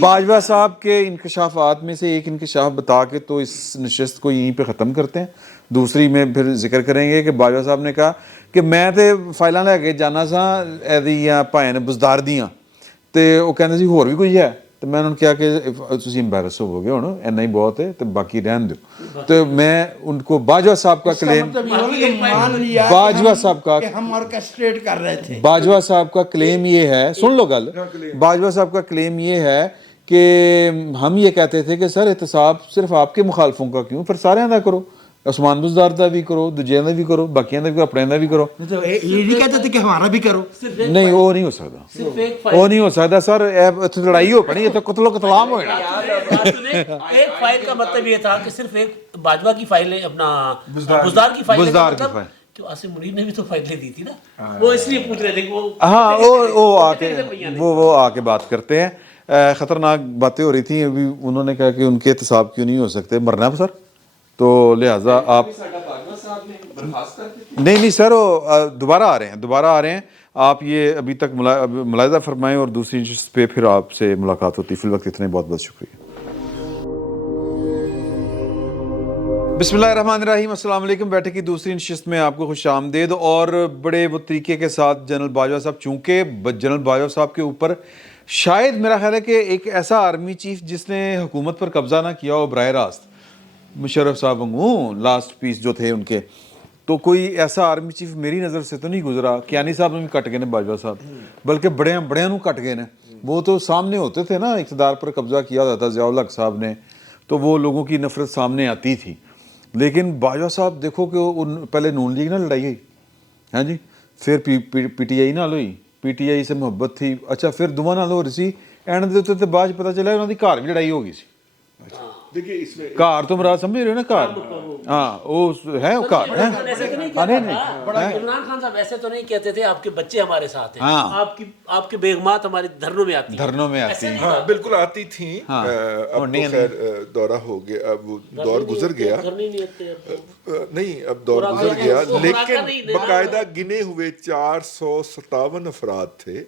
बाजवा साहब के इंकशाफात में से एक इंकशाफ बता के तो इस नशिस्त को यहीं पे ख़त्म करते हैं। दूसरी में फिर जिक्र करेंगे कि बाजवा साहब ने कहा कि मैं तो फाइलां लैके जाना सा एदियां भाएं बुजदार दियां ते वो कहंदे सी होर भी कोई है, तो मैं उन्होंने कहा कि तुसीं एम्बैरस होवोगे हुण इन्ना ही बहुत है तो बाकी रहन दो। तो मैं उनको बाजवा साहब का क्लेम, बाजवा साहब का हम ऑर्केस्ट्रेट कर रहे थे, बाजवा साहब का क्लेम ये है, सुन लो गल, बाजवा साहब का क्लेम ये है कि हम ये कहते थे कि सर एहतसाब सिर्फ आपके मुखालफों का क्यों, फिर सारे दा करो, उस्मान बुजदार दा भी करो, दूजियां दा भी करो, बाकियां दा भी, अपने दा भी करो। तो ये भी कहते थे कि हमारा भी करो। नहीं वो नहीं हो सकता, वो नहीं हो सकता सर, इत्थे लड़ाई हो पड़ी, इत्थे कतलो कतलाम हो जाना। एक फाइल का मतलब ये था कि सिर्फ एक बाजवा की फाइल है, अपना बुजदार की फाइल, तो आसिम मुनीर ने भी तो फाइलें दी थी ना, वो इसलिए पूछ रहे थे कि वो हाँ वो आके वो आके बात करते हैं। ख़तरनाक बातें हो रही थी अभी, उन्होंने कहा कि उनके एहतसाब क्यों नहीं हो सकते, मरना है सर, तो लिहाजा आप नहीं सर वो दोबारा आ रहे हैं, आप ये अभी तक मुलाहिज़ा फरमाएं और दूसरी नशिस्त पे फिर आपसे मुलाकात होती। फिल वक्त इतने बहुत बहुत शुक्रिया। बिस्मिल्लाहिर्रहमानिर्रहीम, अस्सलाम वालेकुम। बैठक की दूसरी नशिस्त में आपको खुश आमदेद। और बड़े वो तरीके के साथ जनरल बाजवा साहब, चूँकि जनरल बाजवा साहब के ऊपर शायद मेरा ख्याल है कि एक ऐसा आर्मी चीफ जिसने हुकूमत पर कब्जा ना किया हो बराह रास्त, मुशर्रफ साहब वांगू लास्ट पीस जो थे उनके, तो कोई ऐसा आर्मी चीफ मेरी नज़र से तो नहीं गुजरा। कियानी साहब ने भी कट गए ने बाजवा साहब, बल्कि बड़े कट गए ने, वो तो सामने होते थे ना, इक़्तिदार पर कब्जा किया होता था ज़िया-उल हक़ साहब ने, तो वो लोगों की नफरत सामने आती थी। लेकिन बाजवा साहब देखो कि पहले नून लीग ना लड़ाई हुई, हाँ जी, फिर PTI नाल हुई, PTI से मुहब्बत थी, अच्छा फिर दुआ नाल हो रही सी, एंड दे उत्ते ते बाद पता चला उन्होंने घर भी लड़ाई हो गई सी। देखिए इसमें घर तो मराद समझ रहे हो ना, घर हाँ वो है, वो घर है। इमरान खान साहब ऐसे तो नहीं कहते थे आपके बच्चे हमारे साथ हैं, आपकी बेगमात हमारी धरनों में आती हैं। हाँ बिल्कुल आती थी। अब तो खैर दौरा हो गया, अब वो दौर गुजर गया, नहीं अब दौर गुजर गया, लेकिन बाकायदा गिने हुए 457 अफराद थे,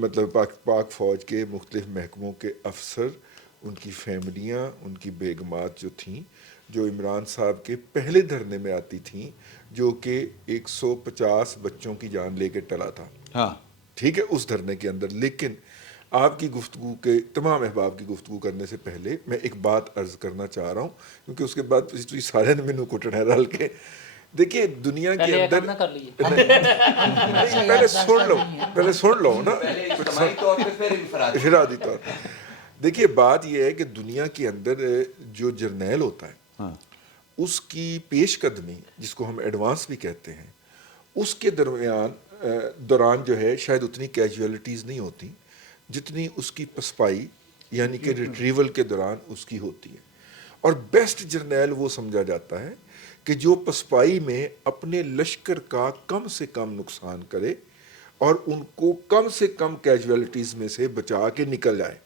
मतलब पाक फौज के मुख्तलिफ महकमों के अफसर, उनकी फैमिलियाँ, उनकी बेगमात जो थीं, जो इमरान साहब के पहले धरने में आती थीं, जो कि 150 बच्चों की जान लेके टला था। हाँ ठीक है, उस धरने के अंदर। लेकिन आपकी गुफ्तगू के तमाम अहबाब की गुफ्तगू करने से पहले मैं एक बात अर्ज़ करना चाह रहा हूँ, क्योंकि उसके बाद सारे ने मैनू कुटना रल के। देखिए दुनिया के अंदर पहले सुन लो ना, इफरादी तौर पर देखिए, बात यह है कि दुनिया के अंदर जो जर्नैल होता है, उसकी पेशकदमी, जिसको हम एडवांस भी कहते हैं, उसके दौरान जो है शायद उतनी कैजुअलिटीज़ नहीं होती जितनी उसकी पसपाई यानी कि रिट्रीवल के दौरान उसकी होती है। और बेस्ट जर्नैल वो समझा जाता है कि जो पसपाई में अपने लश्कर का कम से कम नुकसान करे और उनको कम से कम कैजुअलिटीज़ में से बचा के निकल जाए।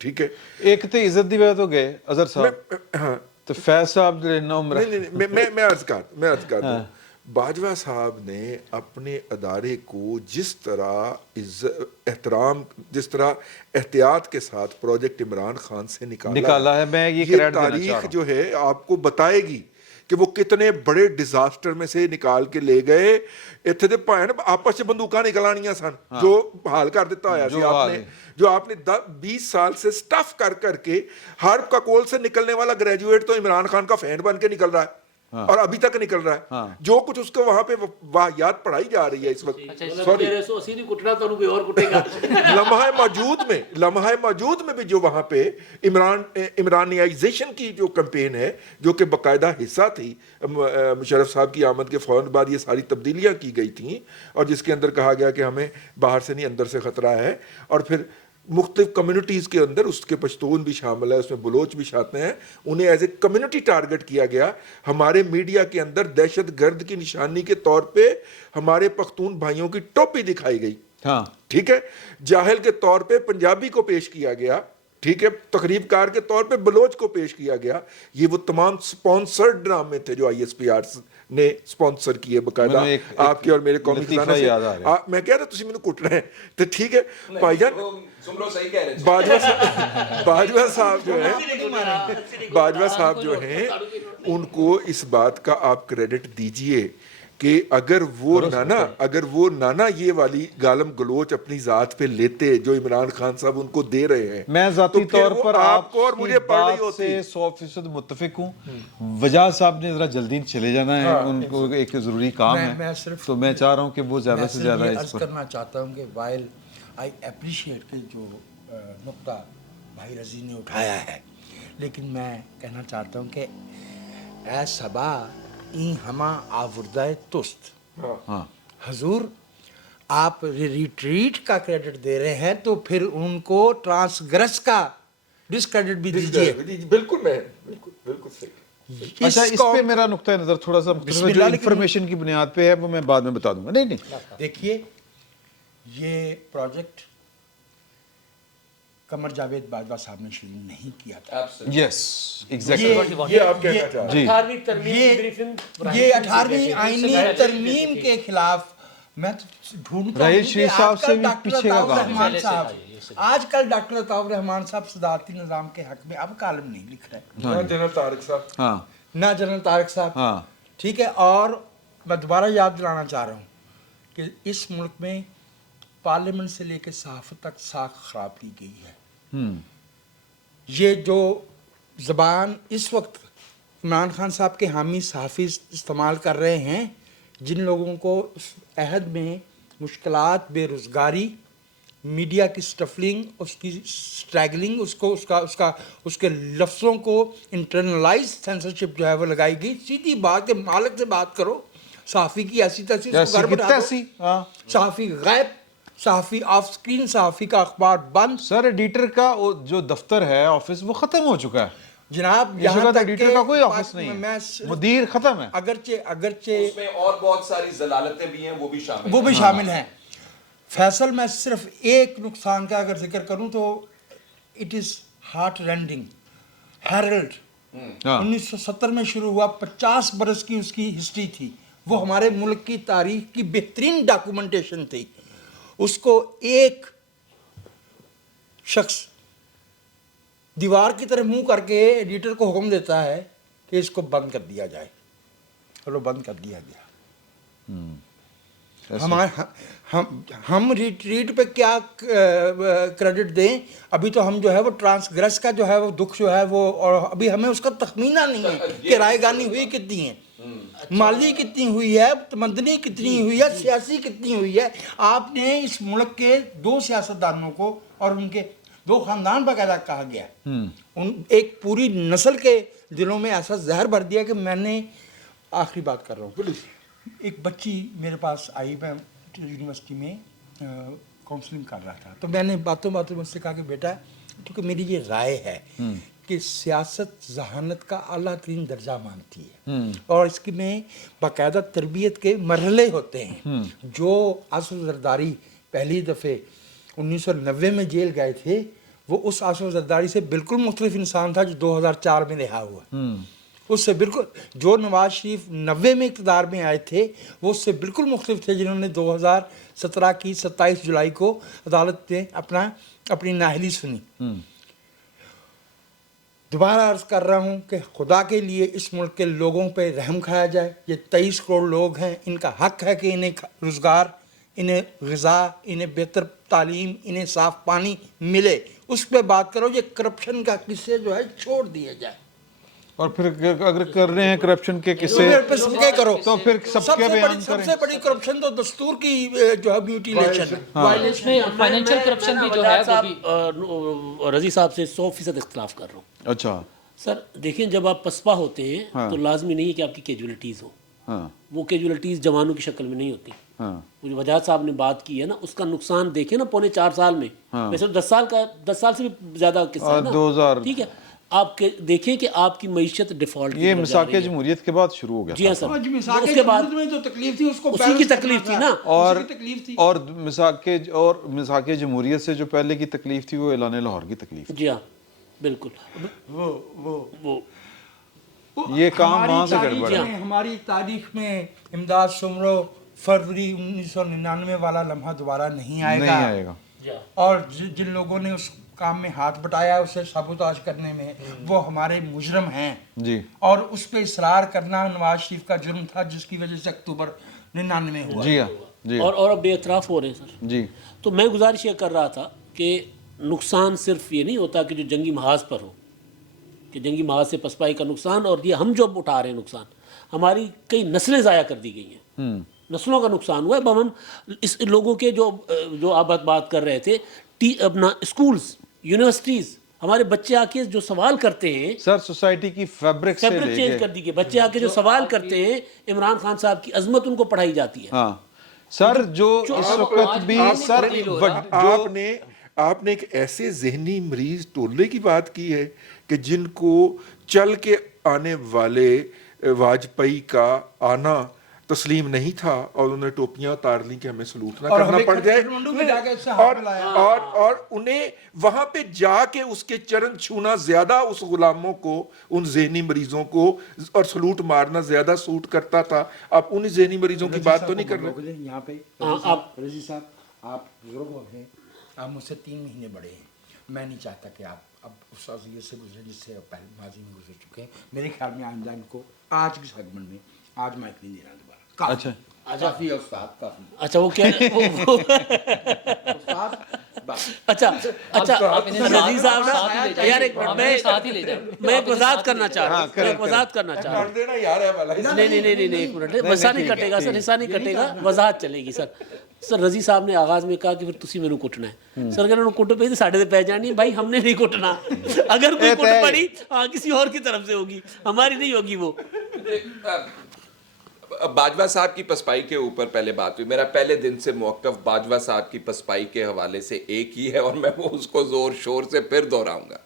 ठीक है, एक तो इज्जत दी बात हो गए अजहर साहब, हाँ तो फैज साहब नहीं मैं अर्ज कर दूं, बाजवा साहब ने अपने अदारे को जिस तरह एहतराम, जिस तरह एहतियात के साथ प्रोजेक्ट इमरान खान से निकाला है, मैं ये क्रेडिट देना चाह रहा तारीख हूं। जो है आपको बताएगी कि वो कितने बड़े डिजास्टर में से निकाल के ले गए। इत्थे दे भैन आपस च बंदूकां निकल आनियां सन, जो हाल कर दिता होया सी आपने, जो आपने 20 साल से स्टफ कर करके हर ककोल से निकलने वाला ग्रेजुएट तो इमरान खान का फैन बन के निकल रहा है और अभी तक निकल रहा है। जो कुछ उसको वहां पे वाहियात पढ़ाई जा रही है इस वक्त, सॉरी लम्हा मौजूद में भी जो वहां पे इमरानियाइजेशन की जो कैंपेन है, जो कि बाकायदा हिस्सा थी मुशर्रफ साहब की आमद के फौरन बाद ये सारी तब्दीलियां की गई थी, और जिसके अंदर कहा गया कि हमें बाहर से नहीं अंदर से खतरा है, और फिर मुख्तलिफ कम्युनिटीज़ के अंदर उसके पश्तून भी शामिल है, उसमें बलोच भी शामिल हैं, उन्हें एज ए कम्युनिटी टारगेट किया गया। हमारे मीडिया के अंदर दहशत गर्द की निशानी के तौर पे हमारे पख्तून भाइयों की टोपी दिखाई गई, ठीक है, जाहिल के तौर पे पंजाबी को पेश किया गया, ठीक है, तकरीबकार के तौर पे बलोच को पेश किया गया। ये वो तमाम स्पॉन्सर्ड ड्रामे थे जो ISPR ने स्पॉन्सर किए बाकायदा आपके और मेरे कौमी खजाना से। मैं कह रहा तुसी मैनू कुटना है तो ठीक है भाईजान, बाजवा साहब जो हैं उनको इस बात का आप क्रेडिट दीजिए कि अगर वो नाना ये वाली गालम गलोच अपनी जात पे लेते जो इमरान खान साहब उनको दे रहे हैं, मैं ज़ाती तौर पर आपको और मुझे पढ़ रही होती से 100% मुत्तफिक हूँ। वजह साहब ने जरा जल्दी चले जाना है, उनको एक जरूरी काम है, तो मैं चाह रहा हूँ कि वो ज़्यादा से ज़्यादा इस पर करना चाहता हूँ कि वाइल आई अप्रिशिएट के जो नुक्ता भाई रजी ने उठाया है, लेकिन मैं कहना चाहता हूँ कि ए सबा ई हमा आवुर्दाए तुस्त, हजूर आप रिट्रीट का क्रेडिट दे रहे हैं तो फिर उनको ट्रांसग्रेस का डिस्क्रेडिट भी दीजिए। बिल्कुल सही। अच्छा, इस पे मेरा नुक्ता नज़र थोड़ा सा जो इंफॉर्मेशन की बुनियाद पे है वो मैं बाद में बता दूंगा। नहीं देखिए, ये प्रोजेक्ट कमर जावेद बाजवा साहब ने शुरू नहीं किया था। यस, एग्जैक्टली ये आप कहना चाह रहे हैं। ये 18वीं आईनी तरमीम के खिलाफ मैं तो ढूंढता हूं रहील साहब से भी पीछे का रहमान साहब, आजकल डॉक्टर अताउर रहमान साहब सदारती निज़ाम के हक में अब कालम नहीं लिख रहे, जनरल तारिक साहब, ना जनरल तारिक साहब, ठीक है। और मैं दोबारा याद दिलाना चाह रहा हूँ कि इस मुल्क में पार्लियामेंट से लेकर सहाफ़त तक साख खराब की गई है। ये जो ज़बान इस वक्त इमरान खान साहब के हामी सहाफ़ी इस्तेमाल कर रहे हैं, जिन लोगों को उस अहद में मुश्किलात, बेरोज़गारी, मीडिया की स्टफलिंग, उसकी स्ट्रैगलिंग, उसके लफ्ज़ों को इंटरनलाइज सेंसरशिप जो है वो लगाई गई। सीधी बात के मालिक से बात करो, सहाफ़ी की ऐसी तैसी सहाफ़ी गायब, सहाफ़ी ऑफ स्क्रीन, सहाफ़ी का अखबार बंद। सर, एडिटर का जो दफ्तर है, ऑफिस, वो ख़त्म हो चुका है जनाब। यहाँ तक एडिटर का कोई ऑफिस नहीं है, मुदीर ख़त्म है। अगरचे उसमें और बहुत सारी जलालतें भी हैं, वो भी शामिल हैं। फैसल, मैं सिर्फ एक नुकसान का अगर जिक्र करूं तो it is heart rending. Herald 1970 में शुरू हुआ, 50 बरस की उसकी हिस्ट्री थी। वो हमारे मुल्क की तारीख की बेहतरीन डॉक्यूमेंटेशन थी। उसको एक शख्स दीवार की तरफ मुंह करके एडिटर को हुक्म देता है कि इसको बंद कर दिया जाए, चलो बंद कर दिया गया। हम रीड पे क्या क्रेडिट दें? अभी तो हम जो है वो ट्रांसग्रेस का जो है वो दुख जो है वो, और अभी हमें उसका तखमीना नहीं है कि रायगानी हुई कितनी है, माली कितनी हुई है, तमदनी कितनी हुई है, सियासी कितनी हुई है। आपने इस मुल्क के 2 सियासतदानों को और उनके 2 खानदान बकायदा कहा गया, उन एक पूरी नस्ल के दिलों में ऐसा जहर भर दिया कि मैंने, आखिरी बात कर रहा हूँ, एक बच्ची मेरे पास आई, मैं यूनिवर्सिटी में काउंसलिंग कर रहा था, तो मैंने बातों बातों मुझसे कहा कि बेटा, क्योंकि मेरी ये राय है कि सियासत जहानत का आला तरीन दर्जा मानती है, और इसकी में बाकायदा तरबियत के मरहले होते हैं। जो आसफ जरदारी पहली दफ़े 1990 में जेल गए थे, वो उस आसफ जरदारी से बिल्कुल मुख्तलिफ इंसान था जो 2004 में रिहा हुआ। उससे बिल्कुल, जो नवाज शरीफ 90 में इक़्तिदार में आए थे वो उससे बिल्कुल मुख्तलिफ थे, जिन्होंने 2017 की 27 जुलाई को अदालत ने अपनी नाअहली सुनी। दोबारा अर्ज़ कर रहा हूँ कि खुदा के लिए इस मुल्क के लोगों पे रहम खाया जाए। ये 23 करोड़ लोग हैं, इनका हक है कि इन्हें रोज़गार, इन्हें ग़िज़ा, इन्हें बेहतर तालीम, इन्हें साफ़ पानी मिले, उस पर बात करो। ये करप्शन का किस्से जो है छोड़ दिए जाए। और फिर अगर कर रहे हैं करप्शन के किस्से सबके करो तो फिर सबके बयान करें। सबसे बड़ी करप्शन तो दस्तूर की जो है म्यूटिलेशन है। इसमें फाइनेंशियल करप्शन भी जो है वो भी रजी साहब से 100% इख्तलाफ कर रहा हूँ। अच्छा। सर देखिए, जब आप पसपा होते हैं तो लाजमी नहीं है कि आपकी कैजुअलिटीज़ हो। हाँ वो कैजुअलिटीज़ जवानों की शक्ल में नहीं होती। हाँ वो जो वजाहत साहब ने बात की है ना, उसका नुकसान देखे ना पौने 4 साल में। वैसे 10 साल से भी ज़्यादा किस्सा है ना। 2000 ठीक है, आप देखें कि आपकी मईशत डिफ़ॉल्ट ये मिसाके जमहूरियत के बाद शुरू हो गया। जी हाँ सर, मिसाके उसके बाद में जो तकलीफ थी उसको उसी की तकलीफ थी ना। और मिसाके जमहूरियत से जो पहले की तकलीफ थी वो ऐलान लाहौर की तकलीफ जी हाँ बिल्कुल। वो ये काम हमारी वहाँ से तारीख गड़बड़ है। में, हमारी तारीख में इमदाद सुमरो फरवरी 1999 वाला लम्हा दोबारा नहीं नहीं आएगा। आएगा। और जिन लोगों ने उस काम में हाथ बटाया, उसे साबुताज करने में, वो हमारे मुजरम हैं जी। और उस पे इसरार करना नवाज शरीफ का जुर्म था, जिसकी वजह से अक्टूबर 99 हुआ। जी हाँ जी। और अब बेइतराफ़ हो रहे हैं सर। जी। तो मैं गुजारिश ये कर रहा था कि नुकसान सिर्फ ये नहीं होता कि जो जंगी महाज पर हो, कि जंगी महाज से पसपाई का नुकसान, और ये हम जो अब उठा रहे हैं नुकसान, हमारी कई नस्लें ज़ाया कर दी गई हैं। नस्लों का नुकसान हुआ है। अब हम इस लोगों के जो आप बात कर रहे थे, अपना स्कूल्स, यूनिवर्सिटीज़, हमारे बच्चे आके जो सवाल करते हैं सर सोसाइटी की फैब्रिक से फैब्रिक चेंज कर दी गई। बच्चे आके जो सवाल करते हैं, इमरान खान साहब की अजमत उनको पढ़ाई जाती है। हाँ सर, जो इस वक्त भी सर आपने एक ऐसे जहनी मरीज टोले की बात की है कि जिनको चल के आने वाले वाजपेयी का आना तस्लीम नहीं था और उन्हें टोपियां उतार ली कि हमें सलूट ना करना पड़ जाए, और उन्हें वहां पे जाके उसके चरण छूना ज्यादा उस गुलामों को, उन जहनी मरीजों को, और सलूट मारना ज्यादा सूट करता था। आप उन जहनी मरीजों की बात तो नहीं कर रहे। यहाँ पे आप रजी साहब, आप बुजुर्ग हैं, आप मुझसे 3 महीने बड़े हैं। मैं नहीं चाहता कि आप अब उस अज़ियत से गुजरे जिससे पहले माजी में गुजर चुके हैं। मेरे ख्याल में आइंदा इनको आज के सेगमेंट में आज माइक नहीं देना दोबारा। अच्छा काफी है उस्ताद, काफी। अच्छा वो क्या अच्छा रजी साहब ना यार एक मिनट, मैं एक वजाहत करना चाह रहा हूँ, देना यार है वाला। नहीं एक मिनट, हिस्सा नहीं कटेगा सर, हिस्सा नहीं कटेगा, वजाहत चलेगी सर। सर रजी साहब ने आगाज में कहा कि फिर तुसी मैनू कुटना है। सर अगर कुट पे तो साढ़े ते पै जानी भाई, हमने नहीं कुटना। अगर कोई कुट पड़ी हाँ किसी और की तरफ से होगी, हमारी नहीं होगी वो। बाजवा साहब की पसपाई के ऊपर पहले बात हुई। मेरा पहले दिन से मौक़िफ़ बाजवा साहब की पसपाई के हवाले से एक ही है और मैं वो उसको ज़ोर शोर से फिर दोहराऊंगा।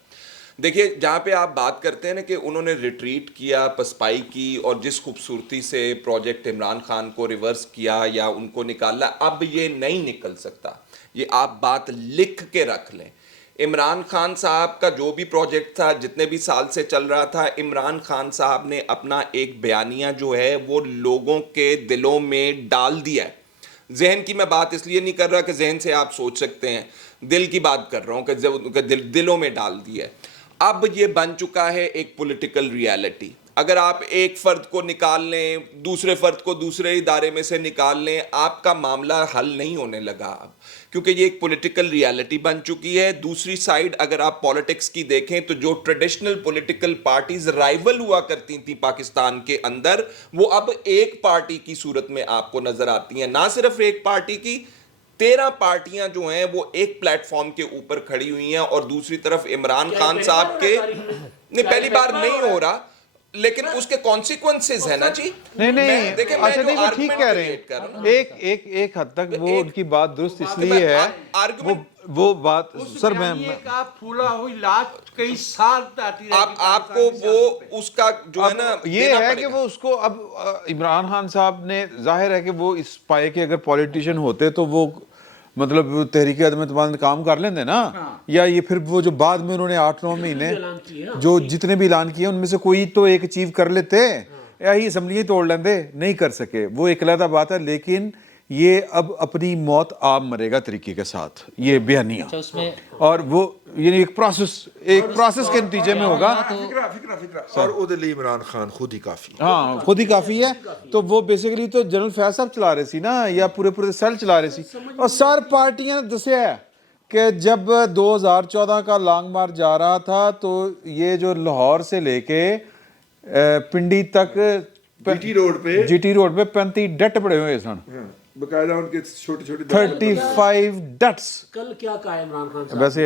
देखिए, जहाँ पे आप बात करते हैं ना कि उन्होंने रिट्रीट किया, पसपाई की, और जिस खूबसूरती से प्रोजेक्ट इमरान खान को रिवर्स किया या उनको निकाला, अब ये नहीं निकल सकता। ये आप बात लिख के रख लें। इमरान खान साहब का जो भी प्रोजेक्ट था, जितने भी साल से चल रहा था, इमरान खान साहब ने अपना एक बयानिया जो है वो लोगों के दिलों में डाल दिया है। जहन की मैं बात इसलिए नहीं कर रहा कि जहन से आप सोच सकते हैं, दिल की बात कर रहा हूँ कि दिलों में डाल दिया है। अब ये बन चुका है एक पॉलिटिकल रियलिटी। अगर आप एक फ़र्द को निकाल लें, दूसरे फ़र्द को दूसरे इदारे में से निकाल लें, आपका मामला हल नहीं होने लगा अब, क्योंकि ये एक पॉलिटिकल रियलिटी बन चुकी है। दूसरी साइड अगर आप पॉलिटिक्स की देखें तो जो ट्रेडिशनल पॉलिटिकल पार्टीज राइवल हुआ करती थी पाकिस्तान के अंदर, वो अब एक पार्टी की सूरत में आपको नजर आती हैं। ना सिर्फ एक पार्टी की, 13 पार्टियां जो हैं वो एक प्लेटफॉर्म के ऊपर खड़ी हुई हैं। और दूसरी तरफ इमरान खान साहब के नहीं, पहली बार नहीं हो रहा, लेकिन उसके कॉन्सिक्वेंसेस है ना जी। नहीं देखिए, अच्छा नहीं, वो ठीक कह रहे हैं। एक हद तक वो उनकी बात दुरुस्त इसलिए है, वो बात सर मैं फूला हुई लाश कई साल आपको वो उसका जो है ना ये है कि वो उसको अब इमरान खान साहब ने, जाहिर है कि वो इस पाए के अगर पॉलिटिशियन होते तो वो मतलब तहरीक अदम एतमाद में काम कर लेंगे ना, या ये फिर वो जो बाद में उन्होंने 8-9 महीने जो जितने भी ऐलान किए उनमें से कोई तो एक अचीव कर लेते, या ही असम्बली तोड़ लेंगे, नहीं कर सके, वो एक अलग बात है। लेकिन ये अब अपनी मौत आप मरेगा तरीके के साथ, ये बयानिया, उसमें और वो ये एक प्रोसेस के नतीजे में होगा। फिक्रा और ਉਹਦੇ ਲਈ इमरान खान खुद ही काफी है। हाँ, खुद ही काफ़ी है। तो वो बेसिकली तो जनरल फैज साहब चला रहे सी ना, या पूरे सेल चला रहे सी, और सार पार्टियां ने दसिया है कि जब 2014 का लॉन्ग मार्च जा रहा था तो ये जो लाहौर से लेके पिंडी तक जीटी रोड पे 35 डट पड़े हुए सन, बकायदा उनके छोटे 35 डट्स। कल क्या कहा है इमरान खान साहब? वैसे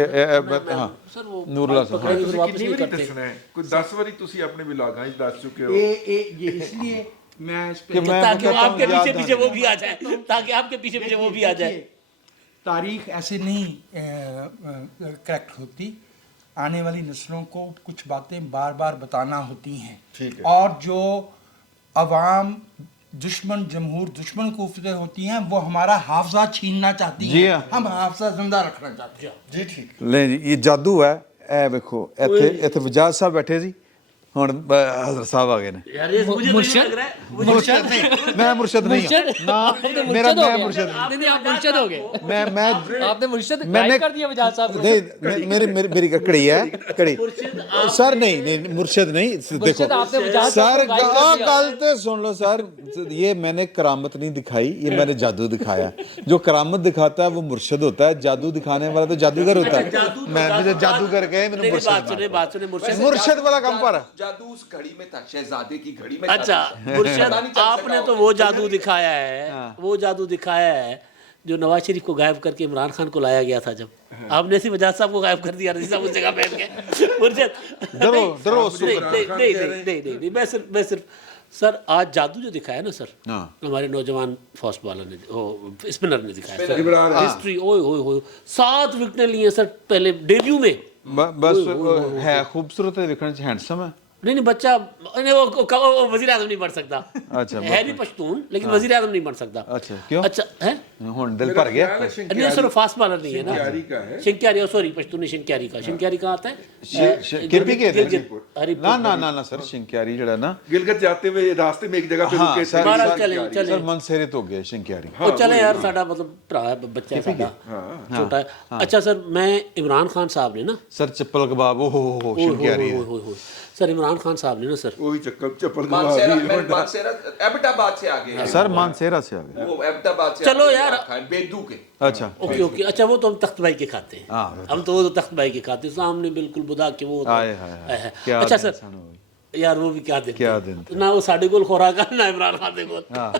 हाँ, सर वो नूरुल्लाह साहब, पकड़ेंगे फिर वापस कितनी नहीं बारी करते। दसना है, कोई 10 बारी ਤੁਸੀਂ ਆਪਣੇ ਵਿਲਾਗਾਂ 'ਚ ਦੱਸ ਚੁੱਕੇ ਹੋ। ये इसलिए मैं इस पे कि मैं ताकि कहता हूं आपके याद पीछे पीछे आने। वो भी आ जाए, ताकि आपके पीछे पीछे वो भी आ जाए। तारीख ऐसे नहीं करेक्ट होती, आने वाली नस्लों को कुछ बातें बार बार बताना होती हैं। ठीक है। और जो अवाम दुश्मन जमहूर दुश्मन कोफते होती हैं वो हमारा हाफजा छीनना चाहती जी हैं, हाँ। हम हाफजा जिंदा रखना चाहते हैं। ਜੀ ਠੀਕ ਲੈ ਜੀ, ਇਹ ਜਾਦੂ ਹੈ। ਇਹ ਵੇਖੋ ਇੱਥੇ ਵਜਾਦ ਸਾਹਿਬ ਬੈਠੇ ਸੀ, ਹੁਣ ਹਜ਼ਰਤ ਸਾਹਿਬ आ गए ने। यार ये मुझे तो यूं लग रहा है मुर्शद मैं मुर्शद नहीं हूं ना, मेरा मैं मुर्शद नहीं, आप मुर्शद हो गए, मैं आपने मुर्शद मैंने गायब कर दिया वजाद साहब को। नहीं, मेरी कड़ी है, कड़ी सर, नहीं मुर्शद नहीं, देखो आपने वजाद सर, साहब को गायब कर दिया। गल तो सुन लो सर, ये मैंने करामत नहीं दिखाई, ये मैंने जादू दिखाया। जो करामत दिखाता है वो मुर्शद होता है, जादू दिखाने वाला तो जादूगर होता है। मैं मुझे जादूगर कहे, मैंने बात सुने मुर्शद वाला काम पर जादू उस घड़ी में था, शहजादे की घड़ी में। अच्छा मुर्शद, आपने तो वो जादू दिखाया है, वो जादू दिखाया है जो नवाज शरीफ को गायब करके इमरान खान को लाया गया था। जब आपने ऐसी वजाद साहब को गायब कर दिया, रज़ी साहब उस जगह बैठ के मुर्शद डरो नहीं, मैं सिर्फ सर आज जादू जो दिखाया ना सर, हाँ। हमारे नौजवान फास्ट बॉलर ने, स्पिनर ने दिखाया सर, हिस्ट्री ओए 7 विकेटें ली हैं सर पहले डेब्यू में। बस है खूबसूरत है, दिखने से हैंडसम है। नहीं बच्चा, वो वजीर आजम नहीं बन सकता। अच्छा, है भी पश्तून, लेकिन वजीर आजम नहीं बन सकता। अच्छा, क्यों? अच्छा है हुन दिल भर गया। नहीं सर, फास्ट बॉलर नहीं है ना, शिंक्यारी का है। शिंक्यारी, सॉरी पश्तूनी शिंक्यारी का। शिंक्यारी कहाँ आता है? केपी के हरिपुर। ना सर, शिंक्यारी जड़ा ना, गिलगित जाते हुए रास्ते में एक जगह पे हाँ, रुके सर, महाराज चले सर मनसेरे तो गए शिंक्यारी। वो चले यार, साडा मतलब भरा है, बच्चा है साडा, छोटा है। अच्छा सर, मैं इमरान खान साहब ने ना सर चप्पल कबाब, हो शिंक्यारी है। सर इमरान खान साहब ने ना सर, वही चप्पल मानसेरा एबटाबाद से आगे है, सर मानसेरा से आ गए। वो एबटाबाद से चलो आगे यार। खान बेदू के। अच्छा, ओके अच्छा, वो तो हम तख्त भाई के खाते हैं, हाँ, हम तो वो तो तख्त भाई के खाते हैं, सामने बिल्कुल बुदा के वो हाय है। क्या अच्छा दिन सर, सन होए। यार वो भी क्या दिन क्या थे। दिन ना वो साढ़े गोल खुराक है, ना इमरान खान दे गोल। हाँ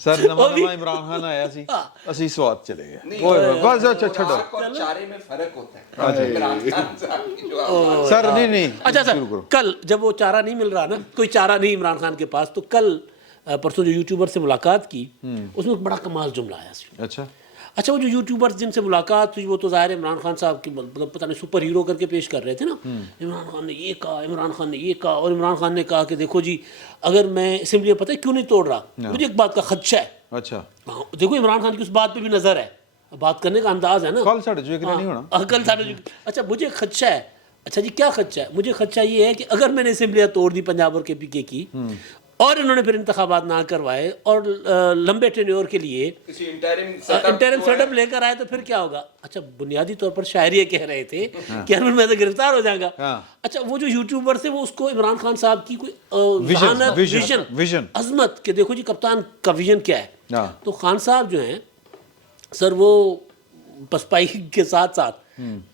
सर, नवा इमरान खान आया सी, ਅਸੀਂ ਸਵਾਦ ਚਲੇ ਗਏ। ओए बस अच्छा छोड़ो खुराक और चारे में फर्क होता है। इमरान खान साहब की जो आवाज़ सर, नहीं अच्छा सर, कल जब वो चारा नहीं मिल रहा ना, कोई चारा नहीं इमरान खान के पास, तो कल परसों जो यूट्यूबर से मुलाकात की, उसमें एक बड़ा कमाल जुमला आया। अच्छा वो जो यूट्यूबर्स जिनसे मुलाकात हुई, वो तो ज़ाहिर है इमरान खान साहब की मतलब पता नहीं सुपर हीरो करके पेश कर रहे थे ना। इमरान खान ने ये कहा, इमरान खान ने ये कहा, और इमरान खान ने कहा कि देखो जी, अगर मैं असेंबली पता है क्यों नहीं तोड़ रहा, मुझे एक बात का खदशा है। अच्छा, हाँ, देखो इमरान खान की उस बात पे भी नज़र है, बात करने का अंदाज है ना। कल साढ़े जो नहीं होना, कल साढ़े। अच्छा मुझे खदशा है। अच्छा जी क्या खदशा है? मुझे खदशा ये है कि अगर मैंने असेंबलियाँ तोड़ दी पंजाब और KPK की, और इन्होंने फिर इंतखाबात ना करवाए और लंबे टेन्योर के लिए किसी इंटरिम सेटअप लेकर आए, तो फिर क्या होगा? अच्छा बुनियादी तौर पर शायर ये कह रहे थे कि अनवर मैं तो गिरफ्तार हो जाएगा। अच्छा वो जो यूट्यूबर थे वो उसको इमरान खान साहब की कोई विजन अजमत कि देखो जी कप्तान का विजन क्या है। तो खान साहब जो हैं सर, वो पसपाई के साथ साथ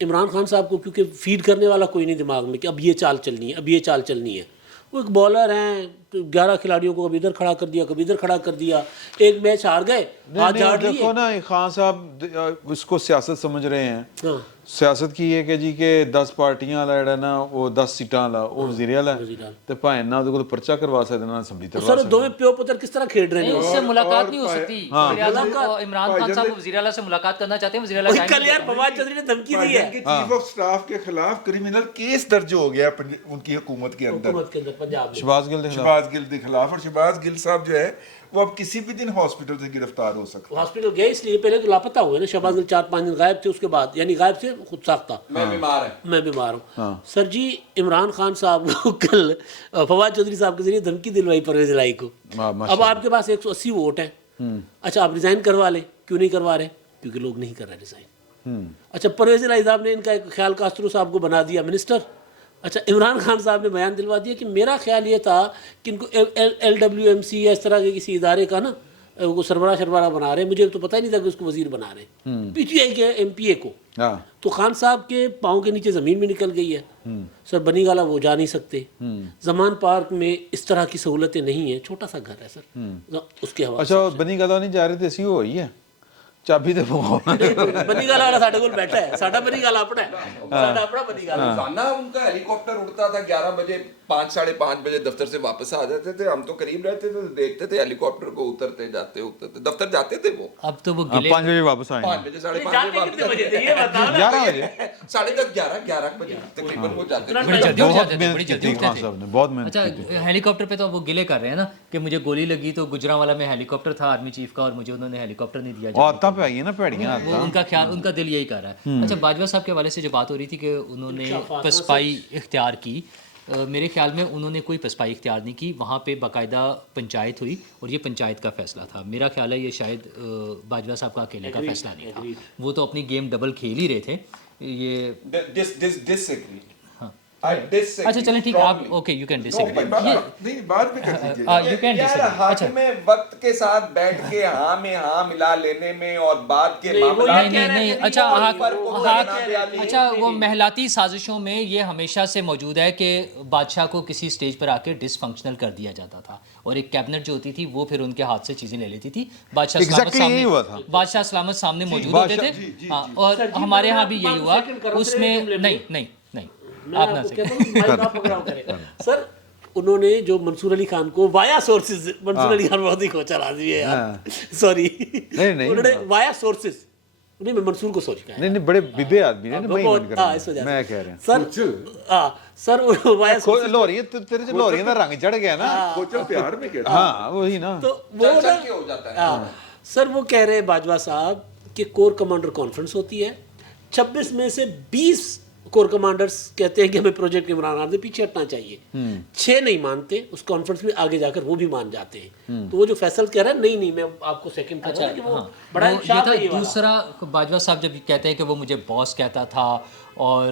इमरान खान साहब को क्योंकि फीड करने वाला कोई नहीं दिमाग में कि अब ये चाल चलनी है, अब ये चाल चलनी है। वो एक बॉलर हैं, तो 11 खिलाड़ियों को कभी इधर खड़ा कर दिया, कभी इधर खड़ा कर दिया, एक मैच हार गए, हाथ झाड़ लिए। देखो ना, खान साहब उसको सियासत समझ रहे हैं। सियासत की है कि जी के 10 पार्टियां वाला ਜਿਹੜਾ ਨਾ ਉਹ 10 ਸੀਟਾਂ ਵਾਲਾ ਉਹ ਵਜ਼ੀਰ ਵਾਲਾ ਤੇ ਭਾਵੇਂ ਨਾ ਉਹਦੇ ਕੋਲ ਪਰਚਾ ਕਰਵਾ ਸਕਦੇ ਨਾ ਅਸੈਂਬਲੀ ਤੇ। सर दोवें प्यो पुत्र किस तरह खेल रहे हैं? उससे मुलाकात नहीं हो सकती। इमरान खान साहब वज़ीर आला से मुलाकात करना चाहते हैं, वज़ीर आला टाइम कल यार फवाद चौधरी ने धमकी दी है चीफ ऑफ स्टाफ के खिलाफ क्रिमिनल केस दर्ज हो गया उनकी हुकूमत के अंदर, हुकूमत के अंदर पंजाब में। शहबाज गिल के खिलाफ। शहबाज गिल के खिलाफ, और शहबाज गिल साहब जो है वो अब किसी भी दिन हॉस्पिटल से गिरफ्तार हो सकते हैं। हॉस्पिटल गए इसलिए, पहले तो लापता हुए ना शहबाज गिल, 4-5 दिन गायब थे, उसके बाद यानी गायब से खुद साख्ता मैं बीमार हूँ। सर जी इमरान खान साहब को कल फवाद चौधरी साहब के जरिए धमकी दिलवाई परवेज इलाही को। अब आपके पास 180 वोट है, अच्छा आप रिजाइन करवा लें, क्यों नहीं करवा रहे? क्योंकि लोग नहीं कर रहे रिजाइन। अच्छा परवेज इलाही साहब ने इनका एक ख्याल कास्त्रो साहब को बना दिया मिनिस्टर। अच्छा इमरान खान साहब ने बयान दिलवा दिया कि मेरा ख्याल ये था कि इनको LWMC या इस तरह के किसी इदारे का ना वो सरबराह बना रहे, मुझे तो पता ही नहीं था कि उसको वजीर बना रहे, PTI के MPA को। तो खान साहब के पाँव के नीचे ज़मीन में निकल गई है। सर बनी गाला वो जा नहीं सकते, जमान पार्क में इस तरह की सहूलतें नहीं है, छोटा सा घर है सर उसके हवाले। अच्छा बनी गाला नहीं जा रहे थे, सी होई है ਚਾਬੀ ਤੇ बनी गाला वाला साडे कोल बैठा है, साडा बनी गाला अपना है, साडा अपना बनी गाला। रोजाना उनका हेलीकॉप्टर उड़ता था 11 बजे, 5-5:30 बजे दफ्तर से वापस आ जाते थे। हम तो करीब रहते थे, देखते थे हेलीकॉप्टर को उतरते जाते दफ्तर जाते थे वो। अब तो वो गिले 5 बजे वापस आए, 5 बजे 5:30 बजे वापस 11 बजे 11:30 बजे तकरीबन वो जाते थे। बड़ी जल्दी उठ बहुत जाते थे, बड़ी मेहनत जल्दी की उठते खान थे। साहब ने, बहुत मेहनत अच्छा की थी। हेलीकॉप्टर पे तो वो गिले कर रहे हैं ना कि मुझे गोली लगी तो गुजरांवाला में हेलीकॉप्टर था आर्मी चीफ का और मुझे उन्होंने हेलीकॉप्टर नहीं दिया। और आदतां पे आई है ना भैड़ियां वो उनका ख्याल, उनका दिल यही कर रहा है। अच्छा बाजवा साहब के हवाले से जो बात हो रही थी कि उन्होंने पसपाई इख्तियार की, मेरे ख्याल में उन्होंने कोई पसपाई इख्तियार नहीं की, वहाँ पे बाकायदा पंचायत हुई और ये पंचायत का फैसला था। मेरा ख्याल है ये शायद बाजवा साहब का अकेले का फैसला नहीं था, वो तो अपनी गेम डबल खेल ही रहे थे। ये disagree. हाँ। I disagree अच्छा चलें ठीक है, आप strongly. ओके यू कैन नहीं, डिसएग्री, बाद में कर दीजिएगा। यू कैन यार डिसएग्री। हाथ अच्छा में वक्त के साथ बैठ के हाँ में हाँ मिला लेने में और बाद के मामला नहीं अच्छा अच्छा वो महलाती साजिशों में ये हमेशा से मौजूद है कि बादशाह को किसी स्टेज पर आके डिसफंक्शनल कर दिया जाता था और एक कैबिनेट जो होती थी वो फिर उनके हाथ से चीज़ें ले लेती थी। बादशाह Exactly यही हुआ था। बादशाह सलामत सामने मौजूद होते थे। हाँ और हमारे यहाँ भी यही हुआ उसमें। नहीं आप ना सर उन्होंने जो मंसूर अली खान को वाया सोर्सेज, मंसूर अली खान बहुत ही खोचा आदमी है यार, सॉरी नहीं। उन्होंने वाया सोर्सेज, नहीं मैं मंसूर को सोच गया नहीं बड़े बिबे आदमी ने, मैं बहुत- कर रहा इस वजह हूं, से। मैं कह रहा हूं सर वाया खोल लोरी तेरे से लोरी का रंग चढ़ गया ना। खोचल प्यार में कहते हाँ वही ना। तो वो ना चल के हो जाता है। सर वो कह रहे हैं बाजवा साहब कि कोर कमांडर कॉन्फ्रेंस होती है, 26 में से 20 कोर कमांडर्स कहते हैं कि हमें प्रोजेक्ट इमरान खान से पीछे हटना चाहिए, 6 नहीं मानते, उस कॉन्फ्रेंस में आगे जाकर वो भी मान जाते हैं। तो वो जो फैसल कह रहा है नहीं मैं आपको सेकंड कर रहा हूं कि वो बड़ा ये इंशाअल्लाह था ये वाला। दूसरा। बाजवा साहब जब कहते हैं कि वो मुझे बॉस कहता था और